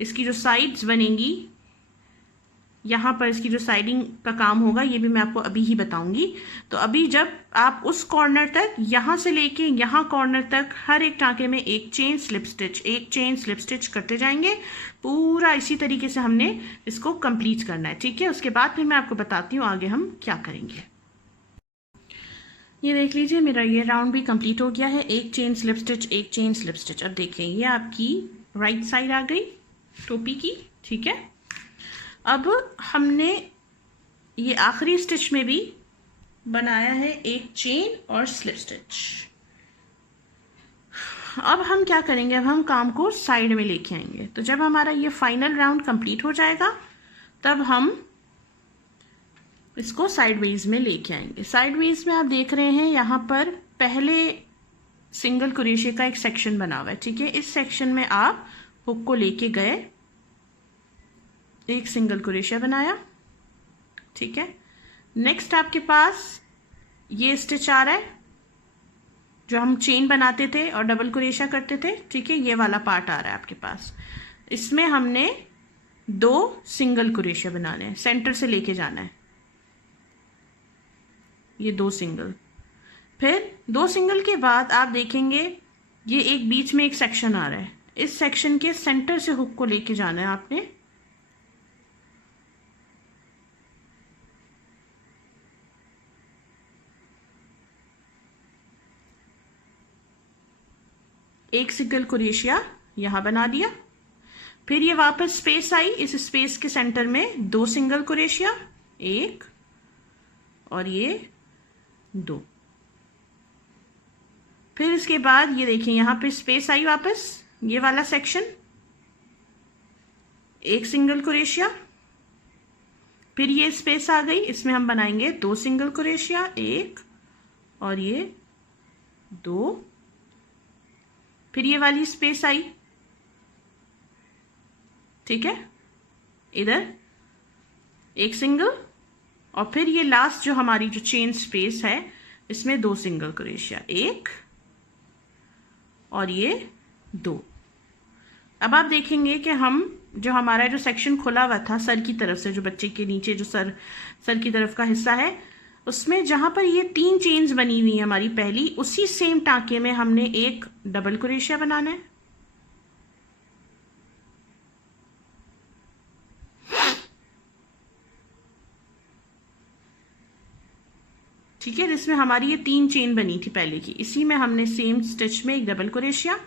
इसकी जो साइड्स बनेंगी, यहाँ पर इसकी जो साइडिंग का काम होगा ये भी मैं आपको अभी ही बताऊंगी। तो अभी जब आप उस कॉर्नर तक, यहाँ से लेके यहाँ कॉर्नर तक हर एक टांके में एक चेन स्लिप स्टिच, एक चेन स्लिप स्टिच करते जाएंगे। पूरा इसी तरीके से हमने इसको कंप्लीट करना है, ठीक है। उसके बाद फिर मैं आपको बताती हूँ आगे हम क्या करेंगे। ये देख लीजिए मेरा ये राउंड भी कंप्लीट हो गया है। एक चेन स्लिप स्टिच, एक चेन स्लिप स्टिच। अब देखें ये आपकी राइट साइड आ गई टोपी की, ठीक है। अब हमने ये आखिरी स्टिच में भी बनाया है एक चेन और स्लिप स्टिच। अब हम क्या करेंगे, अब हम काम को साइड में लेके आएंगे। तो जब हमारा ये फाइनल राउंड कंप्लीट हो जाएगा तब हम इसको साइडवेज में लेके आएंगे। साइडवेज में आप देख रहे हैं यहाँ पर पहले सिंगल क्रोशिया का एक सेक्शन बना हुआ है, ठीक है। इस सेक्शन में आप हुक को लेके गए, एक सिंगल क्रोशिया बनाया, ठीक है। नेक्स्ट आपके पास ये स्टिच आ रहा है जो हम चेन बनाते थे और डबल क्रोशिया करते थे, ठीक है। ये वाला पार्ट आ रहा है आपके पास, इसमें हमने 2 सिंगल क्रोशिया बनाने हैं, सेंटर से लेके जाना है, ये 2 सिंगल। फिर 2 सिंगल के बाद आप देखेंगे ये एक बीच में एक सेक्शन आ रहा है, इस सेक्शन के सेंटर से हुक को लेके जाना है आपने। एक सिंगल क्रोशिया यहाँ बना दिया, फिर ये वापस स्पेस आई, इस स्पेस के सेंटर में 2 सिंगल क्रोशिया, एक और ये 2। फिर इसके बाद ये देखिए यहाँ पे स्पेस आई वापस, ये वाला सेक्शन, एक सिंगल क्रोशिया, फिर ये स्पेस आ गई, इसमें हम बनाएंगे 2 सिंगल क्रोशिया, एक और ये 2। फिर ये वाली स्पेस आई, ठीक है, इधर एक सिंगल, और फिर ये लास्ट जो हमारी जो चेन स्पेस है इसमें 2 सिंगल क्रोशिया, एक और ये 2। अब आप देखेंगे कि हम जो हमारा जो सेक्शन खुला हुआ था सर की तरफ से, जो बच्चे के नीचे जो सर की तरफ का हिस्सा है, उसमें जहाँ पर ये 3 चेन्स बनी हुई है हमारी पहली, उसी सेम टाँके में हमने एक डबल क्रोशिया बनाना है। ठीक है, जिसमें हमारी ये 3 चेन बनी थी पहले की, इसी में हमने सेम स्टिच में एक डबल क्रोशिया,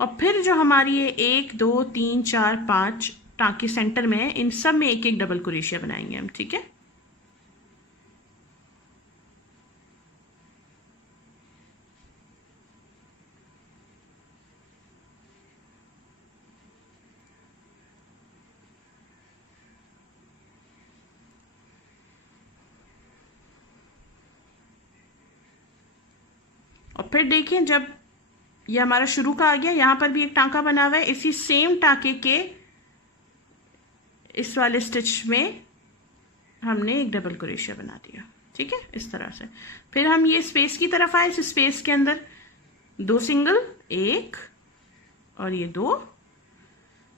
और फिर जो हमारी ये 1 2 3 4 5 टाँके सेंटर में है, इन सब में एक एक डबल क्रोशिया बनाएंगे हम। ठीक है, और फिर देखिए जब ये हमारा शुरू का आ गया, यहाँ पर भी एक टाँका बना हुआ है, इसी सेम टाँके के इस वाले स्टिच में हमने एक डबल क्रोशिया बना दिया। ठीक है, इस तरह से। फिर हम ये स्पेस की तरफ आए, इस स्पेस के अंदर 2 सिंगल, 1 और ये 2,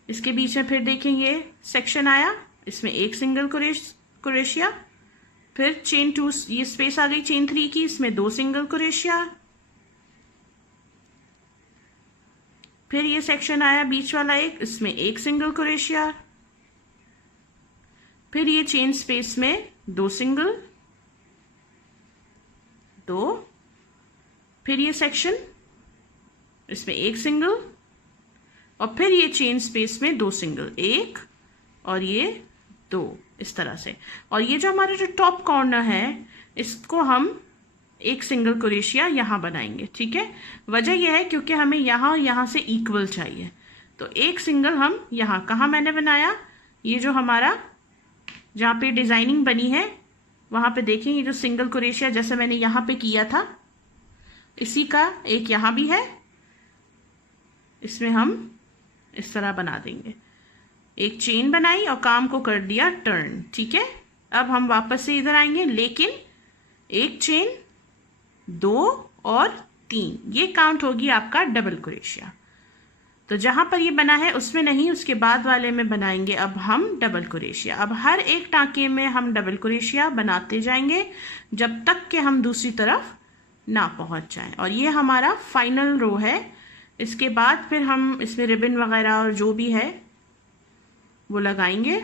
इसके बीच में फिर देखें ये सेक्शन आया, इसमें एक सिंगल क्रोशिया, फिर चेन 2, ये स्पेस आ गई चेन 3 की, इसमें 2 सिंगल क्रोशिया, फिर ये सेक्शन आया बीच वाला एक, इसमें एक सिंगल क्रोशिया, फिर ये चेन स्पेस में 2 सिंगल, 2, फिर ये सेक्शन, इसमें एक सिंगल, और फिर ये चेन स्पेस में 2 सिंगल, 1 और ये 2, इस तरह से। और ये जो हमारा जो टॉप कॉर्नर है, इसको हम एक सिंगल क्रोशिया यहाँ बनाएंगे। ठीक है, वजह यह है क्योंकि हमें यहाँ और यहाँ से इक्वल चाहिए, तो एक सिंगल हम यहाँ, कहाँ मैंने बनाया, ये जो हमारा जहाँ पे डिजाइनिंग बनी है वहाँ पे देखें, ये जो सिंगल क्रोशिया जैसे मैंने यहाँ पे किया था, इसी का एक यहाँ भी है, इसमें हम इस तरह बना देंगे, एक चेन बनाई और काम को कर दिया टर्न। ठीक है, अब हम वापस से इधर आएंगे, लेकिन एक चेन, 2 और 3, ये काउंट होगी आपका डबल क्रोशिया। तो जहां पर ये बना है उसमें नहीं, उसके बाद वाले में बनाएंगे अब हम डबल क्रोशिया। अब हर एक टाँके में हम डबल क्रोशिया बनाते जाएंगे जब तक कि हम दूसरी तरफ ना पहुंच जाएं। और ये हमारा फाइनल रो है। इसके बाद फिर हम इसमें रिबन वगैरह और जो भी है वो लगाएंगे।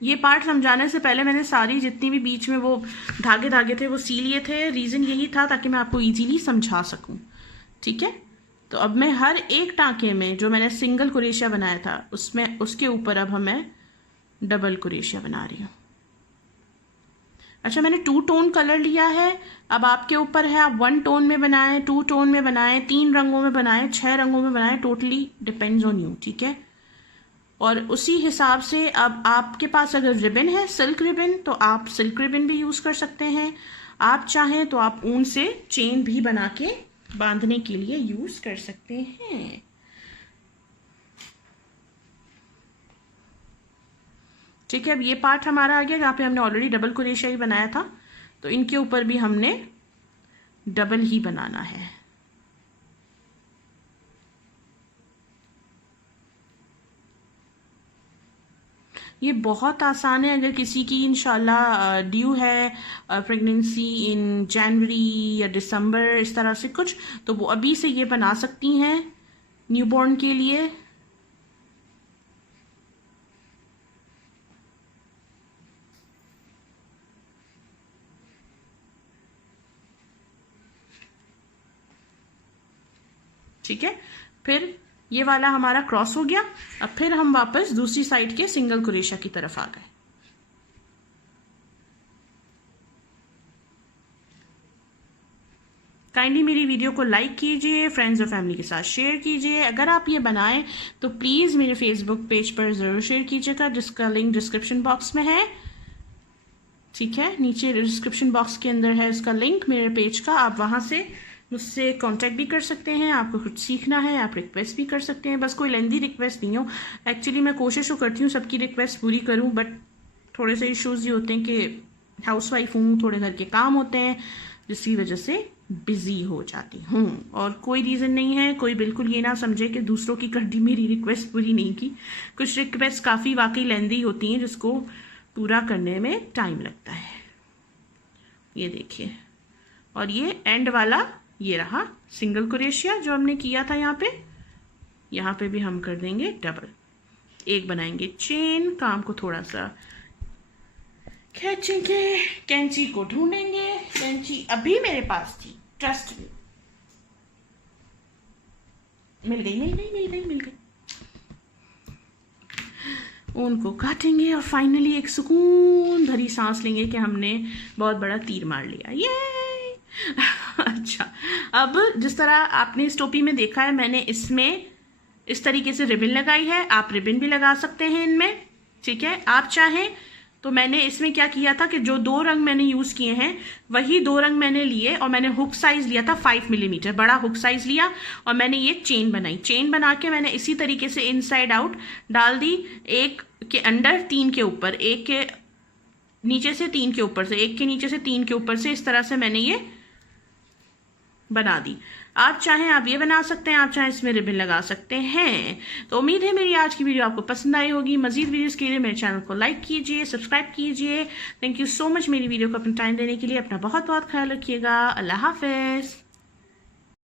ये पार्ट समझाने से पहले मैंने सारी जितनी भी बीच में वो धागे थे वो सी लिए थे, रीज़न यही था ताकि मैं आपको इजीली समझा सकूं। ठीक है, तो अब मैं हर एक टाँके में जो मैंने सिंगल क्रोशिया बनाया था उसमें, उसके ऊपर अब मैं डबल क्रोशिया बना रही हूँ। अच्छा, मैंने 2 टोन कलर लिया है, अब आपके ऊपर है, आप 1 टोन में बनाएं, 2 टोन में बनाएं, 3 रंगों में बनाएं, 6 रंगों में बनाएं, टोटली डिपेंड्स ऑन यू। ठीक है, और उसी हिसाब से अब आपके पास अगर रिबन है, सिल्क रिबन, तो आप सिल्क रिबन भी यूज़ कर सकते हैं। आप चाहें तो आप ऊन से चेन भी बना के बांधने के लिए यूज़ कर सकते हैं। ठीक है, अब ये पार्ट हमारा आ गया जहाँ पे हमने ऑलरेडी डबल क्रोशिया ही बनाया था, तो इनके ऊपर भी हमने डबल ही बनाना है। ये बहुत आसान है। अगर किसी की इंशाल्लाह ड्यू है प्रेगनेंसी इन जनवरी या दिसंबर, इस तरह से कुछ, तो वो अभी से ये बना सकती हैं न्यूबॉर्न के लिए। ठीक है, फिर ये वाला हमारा क्रॉस हो गया। अब फिर हम वापस दूसरी साइड के सिंगल क्रोशिया की तरफ आ गए। काइंडली मेरी वीडियो को लाइक कीजिए, फ्रेंड्स और फैमिली के साथ शेयर कीजिए। अगर आप ये बनाएं तो प्लीज़ मेरे फेसबुक पेज पर ज़रूर शेयर कीजिएगा, जिसका लिंक डिस्क्रिप्शन बॉक्स में है। ठीक है, नीचे डिस्क्रिप्शन बॉक्स के अंदर है उसका लिंक मेरे पेज का, आप वहाँ से मुझसे कांटेक्ट भी कर सकते हैं। आपको कुछ सीखना है, आप रिक्वेस्ट भी कर सकते हैं, बस कोई लेंदी रिक्वेस्ट नहीं हो। एक्चुअली मैं कोशिश तो करती हूँ सबकी रिक्वेस्ट पूरी करूँ, बट थोड़े से इश्यूज़ ये होते हैं कि हाउस वाइफ हूँ, थोड़े घर के काम होते हैं, जिसकी वजह से बिज़ी हो जाती हूँ, और कोई रीज़न नहीं है। कोई बिल्कुल ये ना समझे कि दूसरों की कर दी मेरी रिक्वेस्ट पूरी नहीं की। कुछ रिक्वेस्ट काफ़ी वाकई लेंदी होती हैं जिसको पूरा करने में टाइम लगता है। ये देखिए, और ये एंड वाला ये रहा सिंगल क्रोशिया जो हमने किया था यहाँ पे भी हम कर देंगे डबल। एक बनाएंगे चेन, काम को थोड़ा सा खींचेंगे, कैंची को ढूंढेंगे, कैंची अभी मेरे पास थी, ट्रस्ट मी। मिल गई। ऊन को काटेंगे और फाइनली एक सुकून भरी सांस लेंगे कि हमने बहुत बड़ा तीर मार लिया। ये अच्छा, अब जिस तरह आपने इस टोपी में देखा है, मैंने इसमें इस तरीके से रिबन लगाई है। आप रिबन भी लगा सकते हैं इनमें, ठीक है। आप चाहें तो मैंने इसमें क्या किया था कि जो 2 रंग मैंने यूज़ किए हैं वही 2 रंग मैंने लिए और मैंने हुक साइज़ लिया था 5 मिलीमीटर, बड़ा हुक साइज़ लिया और मैंने ये चेन बनाई। चेन बना के मैंने इसी तरीके से इनसाइड आउट डाल दी, एक के अंडर 3 के ऊपर, एक के नीचे से 3 के ऊपर से, एक के नीचे से 3 के ऊपर से, इस तरह से मैंने ये बना दी। आप चाहें आप ये बना सकते हैं, आप चाहें इसमें रिबन लगा सकते हैं। तो उम्मीद है मेरी आज की वीडियो आपको पसंद आई होगी। मजीद वीडियोस के लिए मेरे चैनल को लाइक कीजिए, सब्सक्राइब कीजिए। थैंक यू सो मच मेरी वीडियो को अपना टाइम देने के लिए। अपना बहुत बहुत ख्याल रखिएगा। अल्लाह हाफिज़।